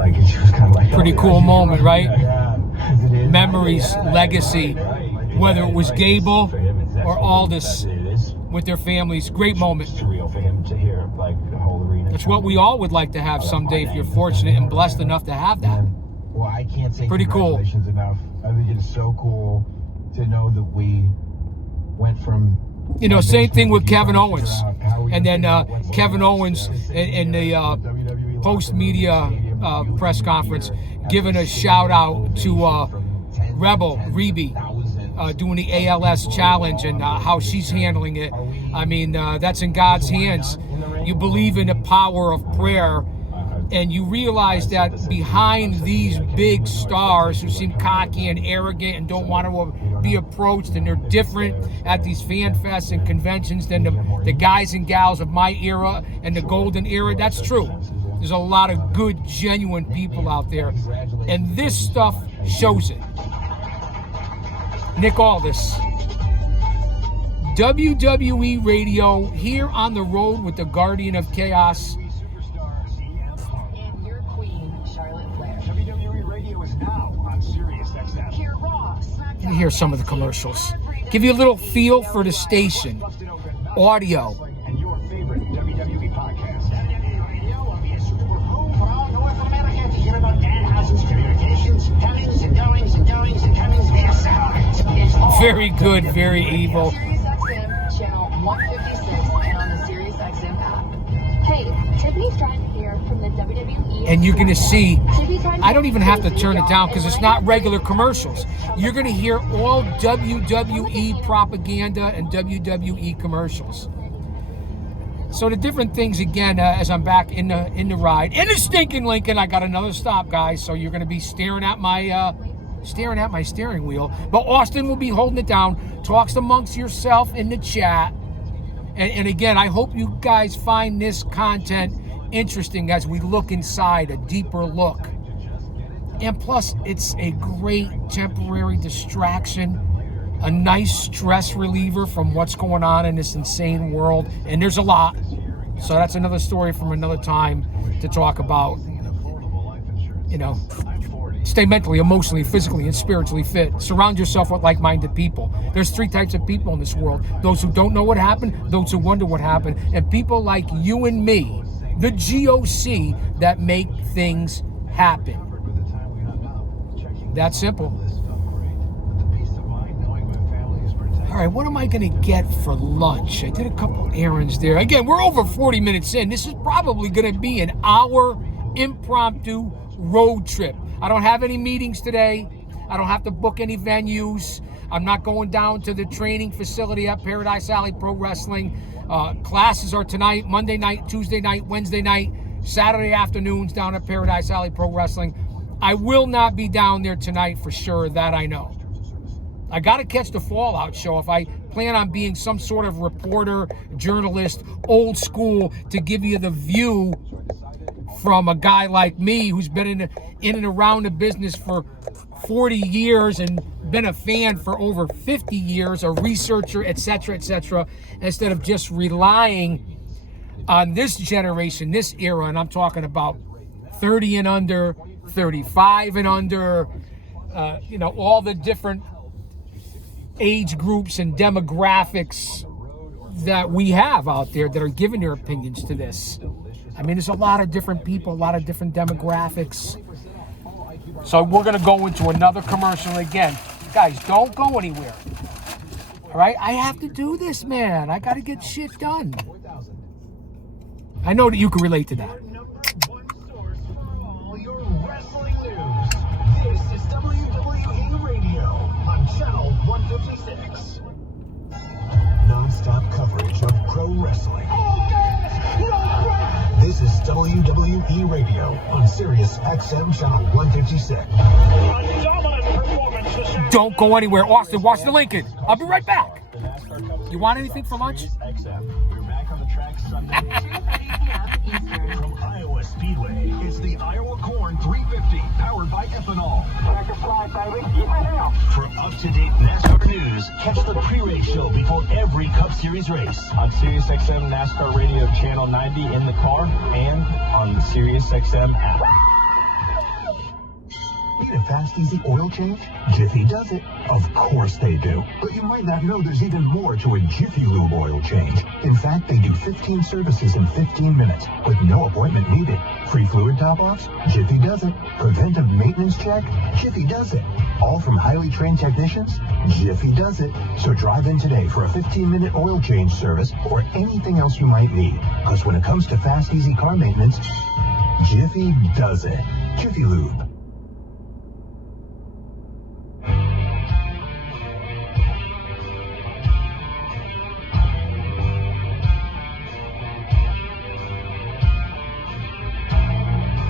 It's just kind of like Pretty cool moment, right? Yeah. Memories, legacy, whether it was Gable or Aldis with their families. Great moment. It's surreal for him to hear the whole arena. It's what we all would like to have someday if you're fortunate and blessed enough to have that. Well, I can't say Pretty cool. congratulations enough. I think it's so cool to know that we went from. Same thing with Kevin Owens. And then Kevin Owens in the post-media press conference giving a shout-out to Rebel, Reby, doing the ALS challenge and how she's handling it. I mean, that's in God's hands. You believe in the power of prayer, and you realize that behind these big stars who seem cocky and arrogant and don't want to be approached, and they're different at these fan fests and conventions than the guys and gals of my era and the golden era, that's true. There's a lot of good, genuine people out there, and this stuff shows it. Nick Aldis, WWE Radio, here on the road with the Guardian of Chaos. And your queen, Charlotte Flair. WWE Radio is now on Sirius XM. Hear Raw, SmackDown. You hear some of the commercials. Give you a little feel for the station. Audio. And your favorite WWE podcast. WWE Radio will be a super home for all North America to hear about Danhausen's communications, comings and goings and goings and comings via satellite. It's all Very good, very evil. Sirius XM, channel 156, and on the Sirius XM app. Hey, Tiffany's driving here from the WWE. And you're going to see, I don't even have to turn it down because it's not regular commercials. You're going to hear all WWE propaganda and WWE commercials. So the different things again, as I'm back in the ride in the stinking Lincoln. I got another stop, guys. So you're going to be staring at my steering wheel. But Austin will be holding it down. Talks amongst yourself in the chat. And again, I hope you guys find this content interesting as we look inside, a deeper look. And plus, it's a great temporary distraction. A nice stress reliever from what's going on in this insane world. And there's a lot. So that's another story from another time to talk about. You know, stay mentally, emotionally, physically, and spiritually fit. Surround yourself with like-minded people. There's 3 types of people in this world. Those who don't know what happened, those who wonder what happened, and people like you and me, the GOC, that make things happen. That simple. All right, what am I going to get for lunch? I did a couple errands there. Again, we're over 40 minutes in. This is probably going to be an hour impromptu road trip. I don't have any meetings today. I don't have to book any venues. I'm not going down to the training facility at Paradise Alley Pro Wrestling. Classes are tonight, Monday night, Tuesday night, Wednesday night, Saturday afternoons down at Paradise Alley Pro Wrestling. I will not be down there tonight for sure, that I know. I got to catch the Fallout show if I plan on being some sort of reporter, journalist, old school, to give you the view from a guy like me who's been in and around the business for 40 years and been a fan for over 50 years, a researcher, etc., instead of just relying on this generation, this era, and I'm talking about 30 and under, 35 and under, all the different age groups and demographics that we have out there that are giving their opinions to this. I mean, there's a lot of different people, a lot of different demographics. So we're going to go into another commercial again. Guys, don't go anywhere. All right? I have to do this, man. I got to get shit done. I know that you can relate to that. This is WWE Radio on Channel 156. Non-stop coverage of pro wrestling. This is WWE Radio on Sirius XM Channel 156. A dominant performance. Don't go anywhere. Austin, watch the Lincoln. I'll be right back. You want anything for lunch? We're back on the track Sunday. From Iowa Speedway, it's the Iowa Corn 350, powered by ethanol. For up-to-date NASCAR news, catch the pre-race show before every Cup Series race on Sirius XM NASCAR Radio Channel 90 in the car and on the Sirius XM app. Need a fast, easy oil change? Jiffy does it. Of course they do. But you might not know there's even more to a Jiffy Lube oil change. In fact, they do 15 services in 15 minutes with no appointment needed. Free fluid top-offs? Jiffy does it. Preventive maintenance check? Jiffy does it. All from highly trained technicians? Jiffy does it. So drive in today for a 15-minute oil change service or anything else you might need. Because when it comes to fast, easy car maintenance, Jiffy does it. Jiffy Lube.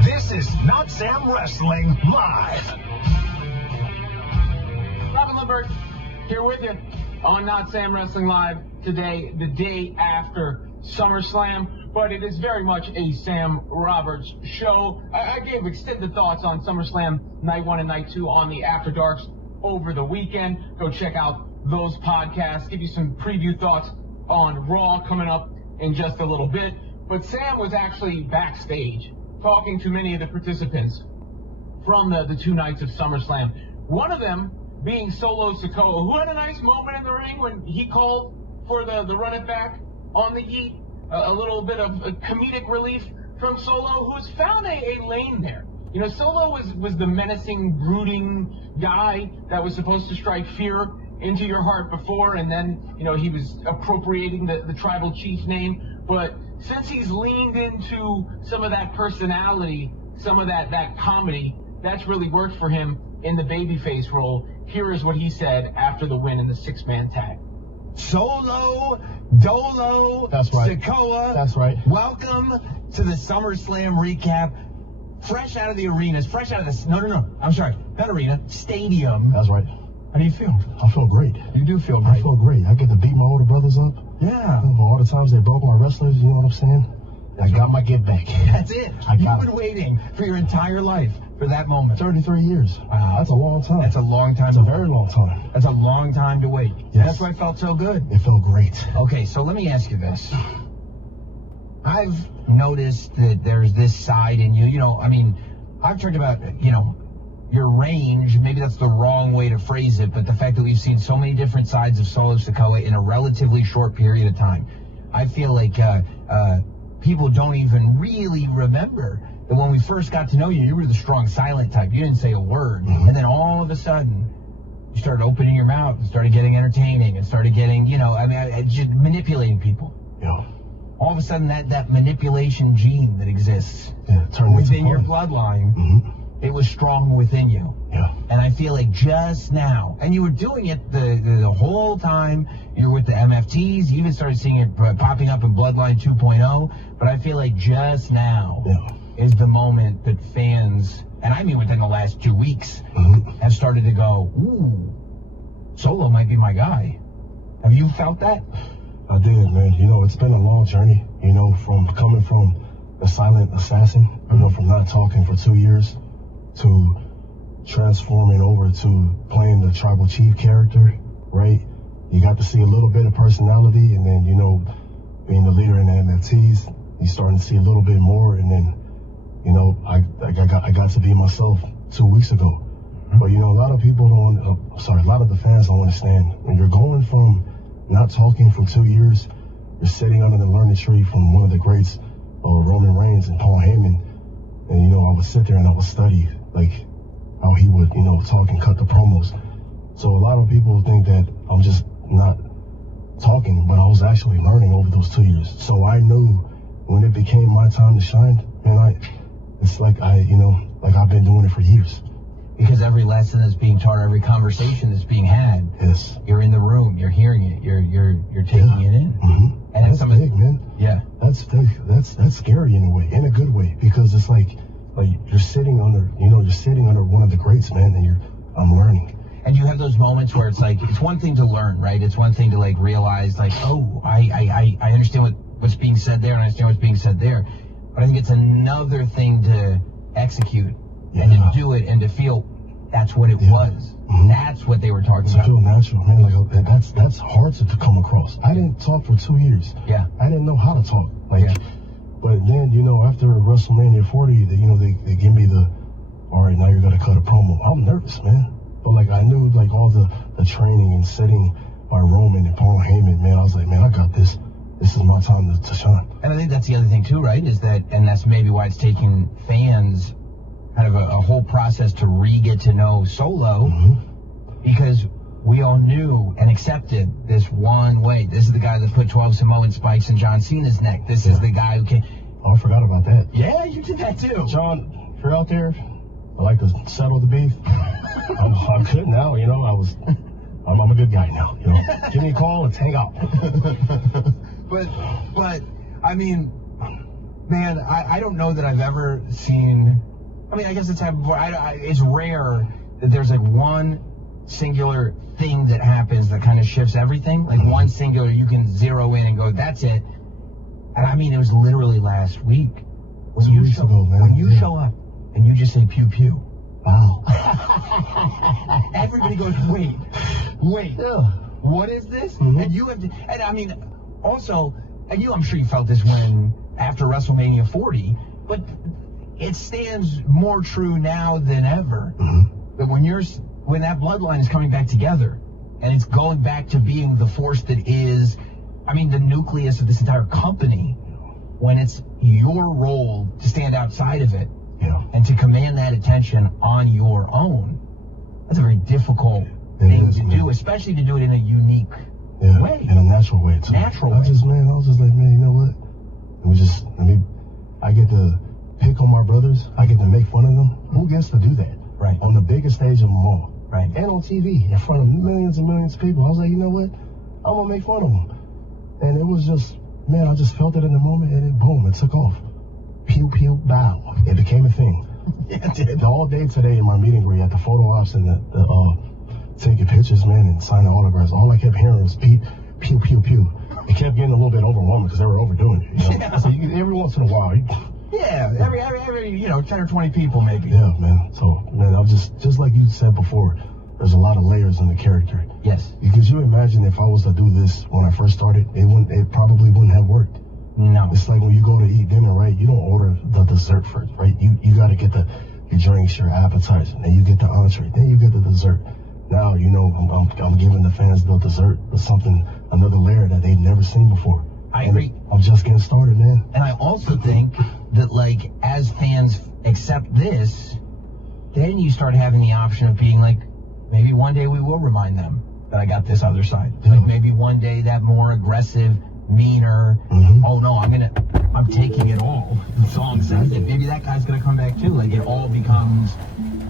This is Not Sam Wrestling Live. Robin Lindbergh here with you on Not Sam Wrestling Live today, the day after SummerSlam, but it is very much a Sam Roberts show. I gave extended thoughts on SummerSlam Night 1 and Night 2 on the After Darks over the weekend. Go check out those podcasts, give you some preview thoughts on Raw coming up in just a little bit. But Sam was actually backstage talking to many of the participants from the 2 nights of SummerSlam. One of them being Solo Sikoa, who had a nice moment in the ring when he called for the run it back on the Heat. A little bit of comedic relief from Solo, who's found a lane there. You know, Solo was the menacing, brooding guy that was supposed to strike fear into your heart before, and then, you know, he was appropriating the tribal chief name. But since he's leaned into some of that personality, some of that comedy, that's really worked for him in the babyface role. Here is what he said after the win in the 6-man tag. Solo, Dolo, That's right. Sikoa. That's right. Welcome to the SummerSlam recap. Fresh out of the arenas, fresh out of the... No. I'm sorry. Not arena. Stadium. That's right. How do you feel? I feel great. You do feel I great. feel great. I get to beat my older brothers up. Yeah. For all the times they broke my wrestlers, you know what I'm saying? I got my get back. That's it. You've been waiting for your entire life for that moment. 33 years. Wow. That's a long time. That's a long time. That's a very long time. That's a long time to wait. Yes. That's why it felt so good. It felt great. Okay, so let me ask you this. I've noticed that there's this side in you. You know, I mean, I've talked about, you know, your range. Maybe that's the wrong way to phrase it, but the fact that we've seen so many different sides of Solo Sikoa in a relatively short period of time. I feel like people don't even really remember that when we first got to know you, you were the strong silent type. You didn't say a word. And then all of a sudden, you started opening your mouth and started getting entertaining and started getting, you know, I mean, just manipulating people. Yeah. All of a sudden, that manipulation gene that exists turned within into your fun. bloodline, it was strong within you. Yeah. And I feel like just now, and you were doing it the whole time you were with the MFTs, you even started seeing it popping up in Bloodline 2.0, but I feel like just now is the moment that fans, and I mean within the last 2 weeks, have started to go, ooh, Solo might be my guy. Have you felt that? I did, man. You know, it's been a long journey, you know, from coming from a silent assassin, you know, from not talking for 2 years to transforming over to playing the tribal chief character, right? You got to see a little bit of personality, and then, you know, being the leader in the MFTs, you starting to see a little bit more, and then, you know, I got to be myself 2 weeks ago. But, you know, a lot of people don't, a lot of the fans don't understand. When you're going from not talking for 2 years, you're sitting under the learning tree from one of the greats, Roman Reigns and Paul Heyman, and, you know, I would sit there and I would study, like, how he would, you know, talk and cut the promos. So a lot of people think that I'm just not talking, but I was actually learning over those 2 years. So I knew when it became my time to shine, man, it's like you know, like I've been doing it for years. Because every lesson that's being taught, every conversation that's being had, you're in the room, you're hearing it, you're taking it in. And that's big, man. Yeah. That's scary in a way, in a good way, because it's like you're sitting under, you know, you're sitting under one of the greats, man, and I'm learning. And you have those moments where it's like, it's one thing to learn, right? It's one thing to like realize like, oh, I understand what's being said there and I understand what's being said there. But I think it's another thing to execute and to do it and to feel that's what it was. That's what they were talking about. To feel natural, man. Like that's hard to come across. I didn't talk for 2 years. Yeah. I didn't know how to talk. But then, you know, after WrestleMania 40, you know, they give me all right, now you're gonna cut a promo. I'm nervous, man. But like I knew like all the training and setting by Roman and Paul Heyman, man, I was like, man, I got this. This is my time to shine. And I think that's the other thing too, right? Is that, and that's maybe why it's taking fans kind of a whole process to get to know Solo, because we all knew and accepted this one way. This is the guy that put 12 Samoan spikes in John Cena's neck. This is the guy who came. Oh, I forgot about that. Yeah, you did that too. John, if you're out there, I like to settle the beef. I'm good now, you know. I'm a good guy now, you know. Give me a call, let's hang out. But I mean, man, I don't know that I've ever seen. I mean, I guess it's happened before. It's rare that there's like one singular thing that happens that kind of shifts everything. Like one singular, you can zero in and go, that's it. And I mean, it was literally last week. When 2 weeks ago, man. When you show up and you just say pew pew. Wow. Everybody goes, wait. What is this? And you have to, and I mean, also, and I'm sure you felt this after WrestleMania 40, but it stands more true now than ever. That when that bloodline is coming back together and it's going back to being the force that is, I mean, the nucleus of this entire company, when it's your role to stand outside of it and to command that attention on your own, that's a very difficult thing to do, especially to do it in a unique way. In a natural way, too. I was just like, man, you know what? I get to pick on my brothers. I get to make fun of them. Who gets to do that? Right. On the biggest stage of them all. Right. And on TV, in front of millions and millions of people. I was like, you know what? I'm gonna make fun of him. And it was just, man, I just felt it in the moment, and then boom, it took off. Pew, pew, bow. It became a thing. Yeah, it did. All day today in my meeting where you had the photo ops and the taking pictures, man, and signing autographs, all I kept hearing was beep, pew, pew, pew. It kept getting a little bit overwhelming because they were overdoing it, you know? Yeah. So every once in a while, every 10 or 20 people maybe. Yeah, man. So, man, I was just like you said before, there's a lot of layers in the character. Yes. Because you imagine if I was to do this when I first started, it probably wouldn't have worked. No. It's like when you go to eat dinner, right? You don't order the dessert first, right? You got to get your drinks, your appetizer, then you get the entree, then you get the dessert. Now, you know, I'm giving the fans the dessert, another layer that they've never seen before. I agree. I'm just getting started, man. And I also think that, like, as fans accept this, then you start having the option of being like, maybe one day we will remind them that I got this other side. Yeah. Like maybe one day that more aggressive, meaner, oh no, I'm taking it all. The song says it. Maybe that guy's gonna come back too. Like it all becomes,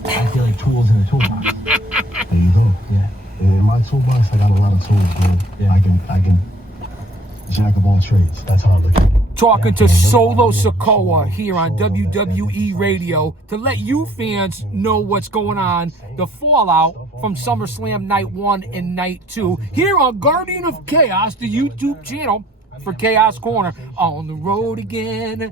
I feel like, tools in the toolbox. There you go. Yeah. In my toolbox, I got a lot of tools, man. Yeah. I can jack of all trades. That's how I look at it. Talking to Solo Sikoa here on WWE Radio to let you fans know what's going on, the fallout from SummerSlam Night 1 and Night 2, here on Guardian of Chaos, the YouTube channel for Chaos Corner. On the road again.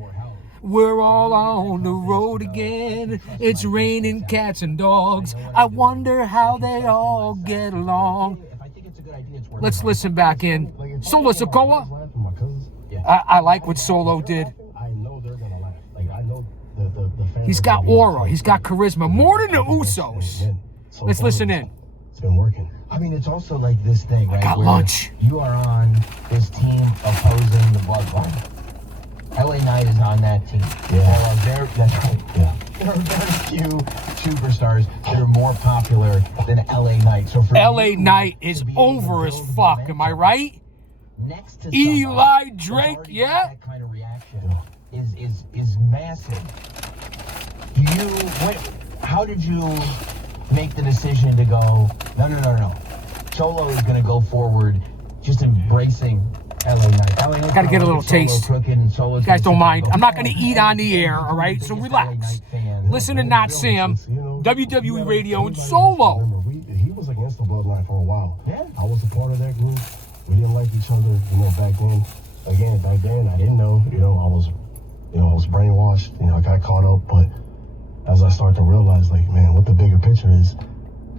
We're all on the road again. It's raining cats and dogs. I wonder how they all get along. Let's listen back in. Solo Sikoa. I like what Solo did. I know they're gonna laugh. Like I know the fans. He's got aura. He's got charisma. More than the Usos. Let's listen in. It's been working. I mean, it's also like this thing, right? I got where lunch. You are on this team opposing the Bloodline. LA Knight is on that team. Yeah. That's right. Yeah. There are very few superstars that are more popular than LA Knight. So for LA Knight is over as fuck. Am I right? Next to Eli Drake, yeah? That kind of reaction is massive. How did you make the decision to go, no. Solo is going to go forward, just embracing LA Knight. Got to get a little taste. You guys don't mind. I'm not going to eat on the air, all right? So relax. Listen to Not Sam, WWE Radio, and Solo. He was against the Bloodline for a while. Yeah. I was a part of that group. We didn't like each other, back then. Again, back then, I didn't know, I was brainwashed, I got caught up. But as I started to realize, like, man, what the bigger picture is,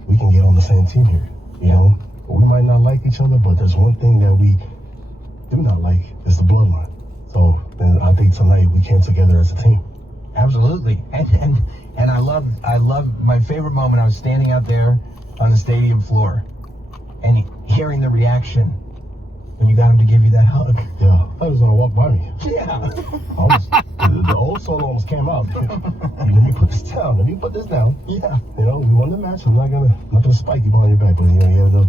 we can get on the same team here, you know? We might not like each other, but there's one thing that we do not like, is the Bloodline. So, and I think tonight we came together as a team. Absolutely. And I love my favorite moment. I was standing out there on the stadium floor and hearing the reaction when you got him to give you that hug. Yeah, I thought he was gonna walk by me. Yeah. The old Solo almost came out. Let me put this down. Let me put this down. Yeah. We won the match. I'm not gonna spike you behind your back, but you have the.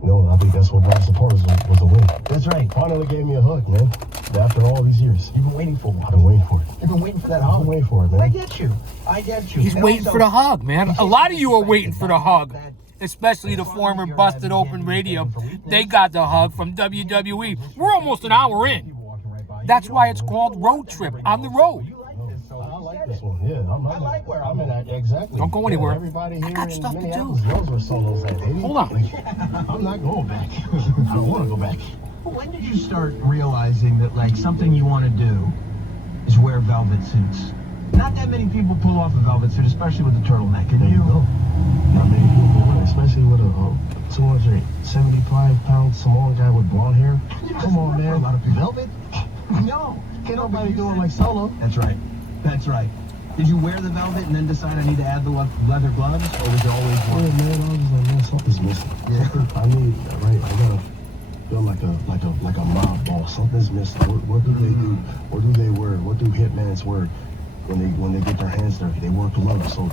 I think that's what brought supporters was a win. That's right. Finally gave me a hug, man. After all these years. You've been waiting for one. I've been waiting for it. You've been waiting for that hug. I've been waiting for it, man. I get you. He's waiting for the hug, man. A lot of you are waiting for the hug. Especially the former Busted Open Radio. They got the hug from WWE. We're almost an hour in. That's why it's called Road Trip, on the road. I like this one. Yeah, I like where I'm at. Exactly. Don't go anywhere. Everybody here I got stuff to do. Knows where Solo's at. Hold on. I'm not going back. I don't want to go back. When did you start realizing that, like, something you want to do is wear velvet suits? Not that many people pull off a velvet suit, especially with the turtleneck. There you go. Not many people, especially with a 275-pound Samoan guy with blonde hair. Come on, man. A lot of people. Velvet? No. Can't nobody do it like Solo. That's right. Did you wear the velvet and then decide I need to add the leather gloves, or was it always one? Yeah, man. I was like, man, something's missing. Yeah. I need, right? I gotta feel like a mob boss. Something's missing. What do they do? What do they wear? What do hitmans wear when they get their hands dirty? They wear gloves, so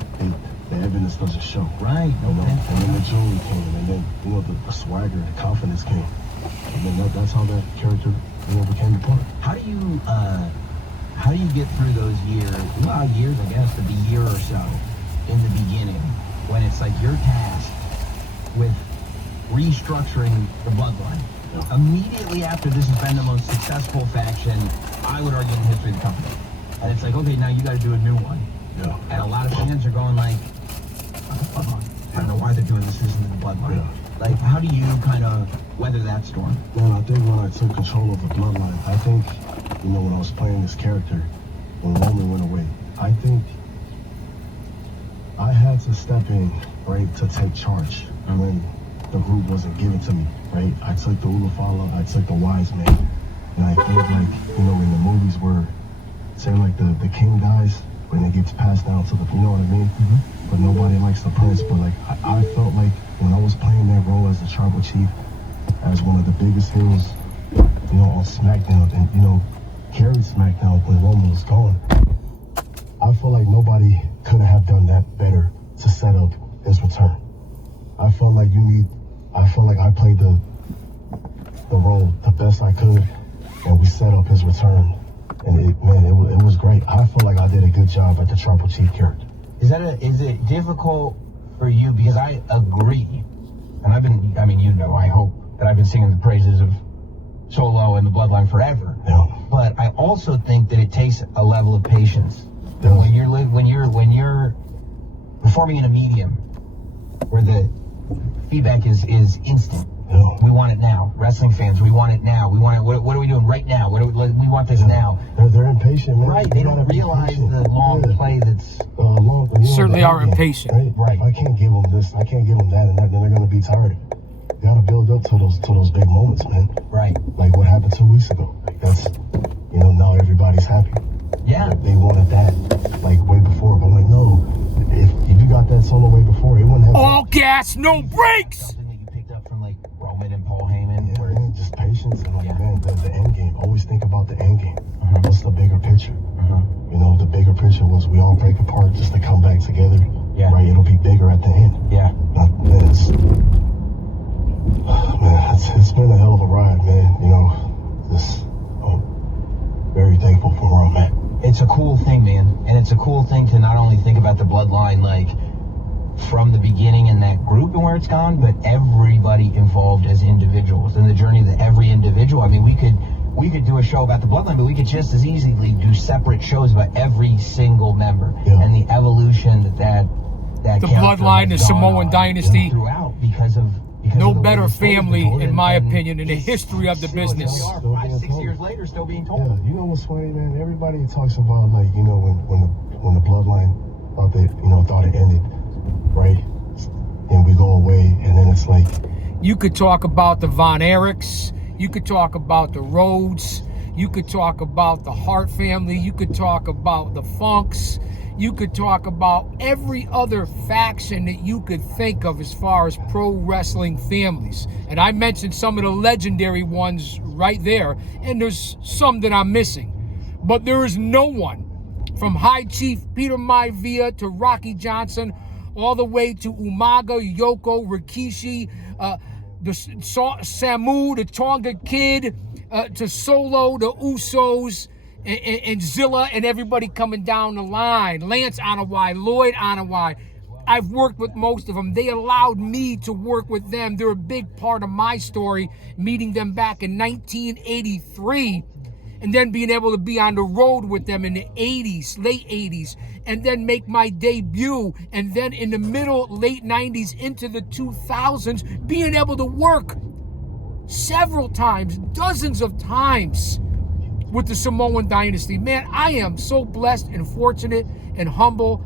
the evidence doesn't show. Right. And then the jewelry came, and then the swagger, the confidence came, and then that's how that character became a part. How do you get through those years? Well, years, I guess, but the year or so in the beginning when it's like you're tasked with restructuring the bloodline. Immediately after this has been the most successful faction, I would argue, in the history of the company. And it's like, okay, now you got to do a new one. Yeah. And a lot of fans are going like, "Oh, the bloodline. I don't know why they're doing this isn't in the bloodline." Yeah. Like, how do you kind of weather that storm? Man, I think when I took control of the bloodline, I think, when I was playing this character, when Roman went away, I think I had to step in, right, to take charge when the group wasn't given to me, right? I took the Ulafala, I took the wise man, and I feel like, in the movies where, say like the king dies, when it gets passed down to the, you know what I mean? Mm-hmm. But nobody likes the prince, but like, I felt like when I was playing that role as the tribal chief, as one of the biggest heroes, on SmackDown, and, carried SmackDown when Roman was gone, I feel like nobody could have done that better to set up his return. I felt like I played the role the best I could, and we set up his return, and it was great. I feel like I did a good job at the tribal chief character. Is it difficult for you? Because I agree, and I hope that I've been singing the praises of Solo and the Bloodline forever. Yeah. But I also think that it takes a level of patience. Yeah. When you're performing in a medium where the feedback is instant. Yeah. We want it now. Wrestling fans, we want it now. We want it. What are we doing right now? We want this now. They're impatient, man. Right. They don't realize the long play that's long. Certainly are impatient. Right. I can't give them this. I can't give them that, and then they're gonna be tired. You gotta build up to those big moments, man. Right. Like what happened 2 weeks ago. Like that's, now everybody's happy. Yeah. They wanted that like way before, but like no, if you got that Solo way before, it wouldn't have. All gas, no brakes. Something that you picked up from like Roman and Paul Heyman. Yeah, where man, just patience and man, the end game. Always think about the end game. Uh-huh. What's the bigger picture? Uh-huh. The bigger picture was we all break apart just to come back together. Yeah. Right. It'll be bigger at the end. Yeah. It's been a hell of a ride, man. I'm very thankful for where I'm at. It's a cool thing, man. And it's a cool thing to not only think about the bloodline, like, from the beginning in that group and where it's gone, but everybody involved as individuals and the journey that every individual. I mean, we could do a show about the bloodline, but we could just as easily do separate shows about every single member and the evolution that the bloodline, the Samoan dynasty, throughout because of no the better way it's family, told, in my and opinion, in the history of the business. We are 5-6 years later still being told. Yeah, what's funny, man? Everybody talks about like when the bloodline thought it ended, right? And we go away, and then it's like you could talk about the Von Erichs, you could talk about the Rhodes, you could talk about the Hart family, you could talk about the Funks, you could talk about every other faction that you could think of as far as pro wrestling families. And I mentioned some of the legendary ones right there, and there's some that I'm missing. But there is no one, from High Chief Peter Maivia to Rocky Johnson, all the way to Umaga, Yoko, Rikishi, the Samu, the Tonga Kid, to Solo, the Usos, and Zilla, and everybody coming down the line. Lance Anawai, Lloyd Anawai. I've worked with most of them. They allowed me to work with them. They're a big part of my story, meeting them back in 1983, and then being able to be on the road with them in the 80s, late 80s, and then make my debut, and then in the middle, late 90s into the 2000s, being able to work several times, dozens of times, with the Samoan dynasty. Man, I am so blessed and fortunate and humble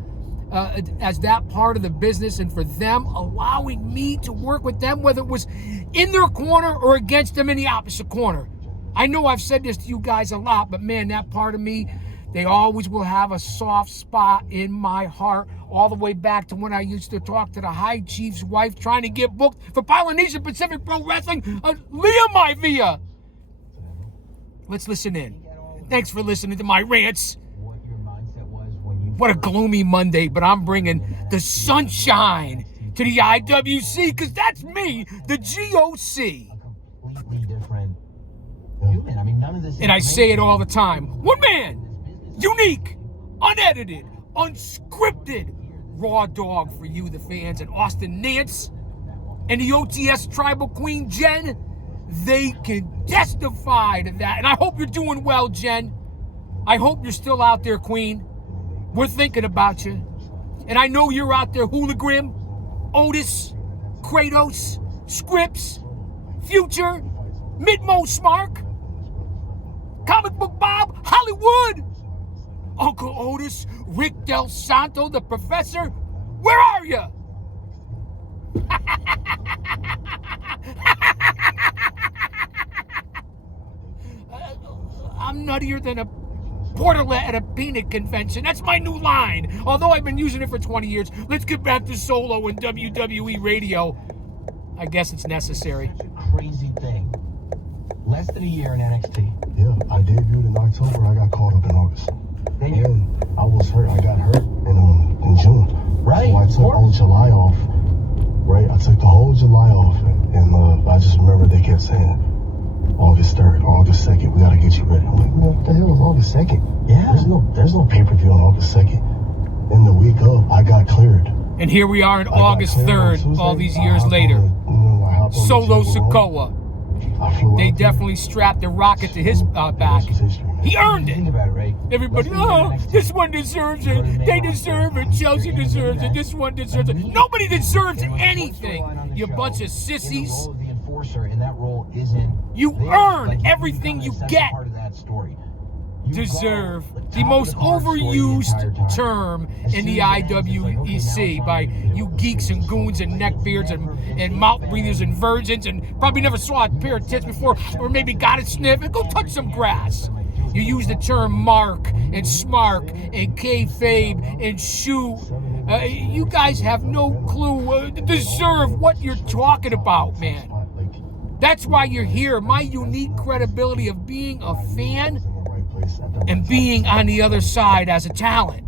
as that part of the business, and for them allowing me to work with them, whether it was in their corner or against them in the opposite corner. I know I've said this to you guys a lot, but man, that part of me, they always will have a soft spot in my heart, all the way back to when I used to talk to the High Chief's wife trying to get booked for Polynesian Pacific Pro Wrestling, Leah Maivia. Let's listen in. Thanks for listening to my rants. What a gloomy Monday, but I'm bringing the sunshine to the IWC, because that's me, the GOC. A completely different human. I mean, none of this. And I say it all the time. One man, unique, unedited, unscripted, raw dog for you, the fans, and Austin Nance. and the OTS Tribal Queen, Jen, they can testify to that. And I hope you're doing well, Jen. I hope you're still out there, Queen. We're thinking about you. And I know you're out there, Hooligrim, Otis, Kratos, Scripps, Future, Midmo Smark, Comic Book Bob, Hollywood, Uncle Otis, Rick Del Santo, the Professor. Where are you? I'm nuttier than a portalet at a peanut convention. That's my new line. Although I've been using it for 20 years. Let's get back to Solo and WWE radio. I guess it's necessary. Such a crazy thing. Less than a year in NXT. Yeah, I debuted in October. I got called up in August. And I was hurt. I got hurt in June. Right. So I took all July off. Right. I took the whole July off, and I just remember they kept saying August 3rd, August 2nd. We gotta get you ready. I'm like, what the hell is August 2nd? Yeah. There's no pay-per-view on August 2nd. In the week of, I got cleared. And here we are on August 3rd, all these years later. Solo Sikoa. They definitely strapped a rocket to his back. He earned it. Think about it, right? Everybody, oh, this one deserves it. They deserve it. Chelsea deserves it. This one deserves it. Nobody deserves anything, you bunch of sissies. The role of the enforcer, and that role isn't. You earn everything you get. Part of that story. Deserve, the most overused term in the IWEC by you geeks and goons and neckbeards and mouth breathers and virgins and probably never saw a pair of tits before or maybe got a sniff and go touch some grass. You use the term mark and smark and kayfabe and shoe. You guys have no clue to deserve what you're talking about, man. That's why you're here. My unique credibility of being a fan and being on the other side as a talent,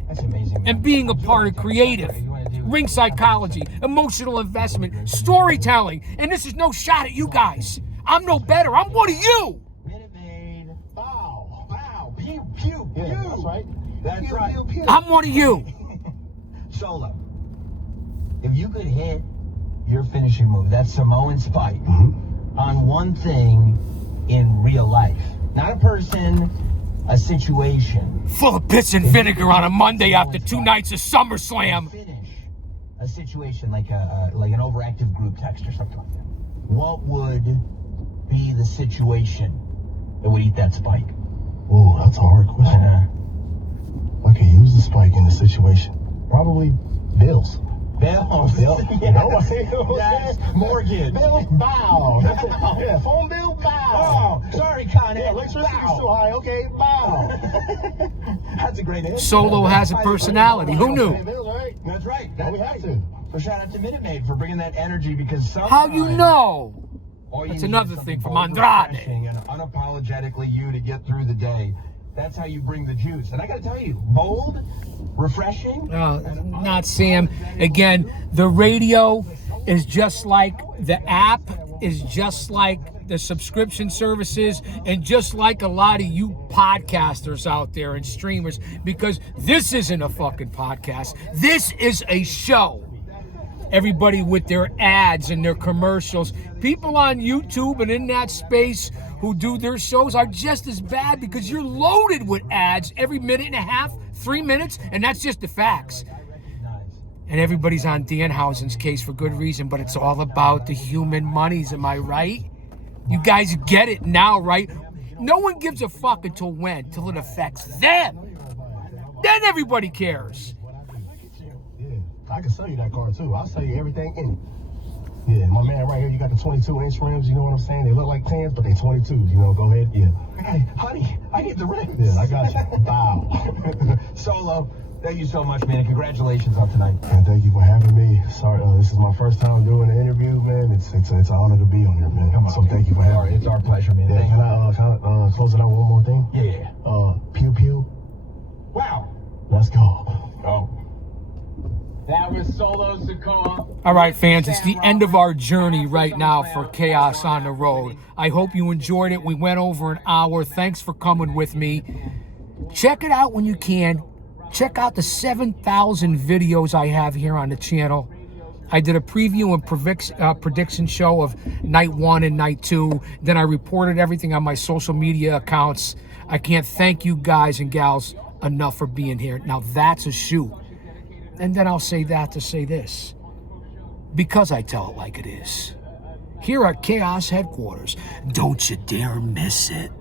and being a part of creative, ring psychology, emotional investment, storytelling. And this is no shot at you guys. I'm no better. I'm one of you. Minute Maid. Bow. Bow. Pew. Pew. Pew. Yeah, that's right. That's Pew, right. pew, pew. I'm one of you. Solo. If you could hit your finishing move, that Samoan spike, on one thing in real life, not a person, a situation. Full of piss and vinegar on a Monday after 2 nights of SummerSlam. Finish a situation like an overactive group text or something like that. What would be the situation that would eat that spike? Oh, that's a hard question. I could use the spike in the situation. Probably bills. Bills. Yep. Yes. Mortgage. Bills, bow. Yeah, phone bill, bow. Oh, sorry, Con Ed. Yeah, electricity's too high. Okay, bow. That's a great answer. Solo has a personality. Who knew? That's right. We have to. So shout out to Minute Maid for bringing that energy, because sometimes How you know? all you That's need another is thing something from bold, Andrade. refreshing, and unapologetically you to get through the day. That's how you bring the juice. And I got to tell you, bold, refreshing. Not Sam. Again, the radio is just like the app, is just like the subscription services, and just like a lot of you podcasters out there and streamers, because this isn't a fucking podcast. This is a show. Everybody with their ads and their commercials. People on YouTube and in that space who do their shows are just as bad, because you're loaded with ads every minute and a half, 3 minutes, and that's just the facts. And everybody's on Danhausen's case for good reason, but it's all about the human monies, am I right? You guys get it now, right? No one gives a fuck until when? Till it affects them. Then everybody cares. I can sell you that car too. I'll sell you everything in it. Yeah, my man right here, you got the 22-inch rims, you know what I'm saying? They look like 10s, but they 22s, you know, go ahead. Yeah. Hey, honey, I need the rims. Yeah, I got you. Bow. Solo, thank you so much, man, and congratulations on tonight. And thank you for having me. Sorry, this is my first time doing an interview, man. It's an honor to be on here, man. Come on, so thank you for having me. It's our pleasure, man. Yeah, Thank can you. I close it out with one more thing? Yeah. Pew pew. Wow. Let's go. Oh. That was Solo Sikoa. All right, fans, it's the end of our journey right now for Chaos on the Road. I hope you enjoyed it. We went over an hour. Thanks for coming with me. Check it out when you can. Check out the 7,000 videos I have here on the channel. I did a preview and prediction show of night 1 and night 2. Then I reported everything on my social media accounts. I can't thank you guys and gals enough for being here. Now that's a shoot. And then I'll say that to say this, because I tell it like it is. Here at Chaos headquarters, don't you dare miss it.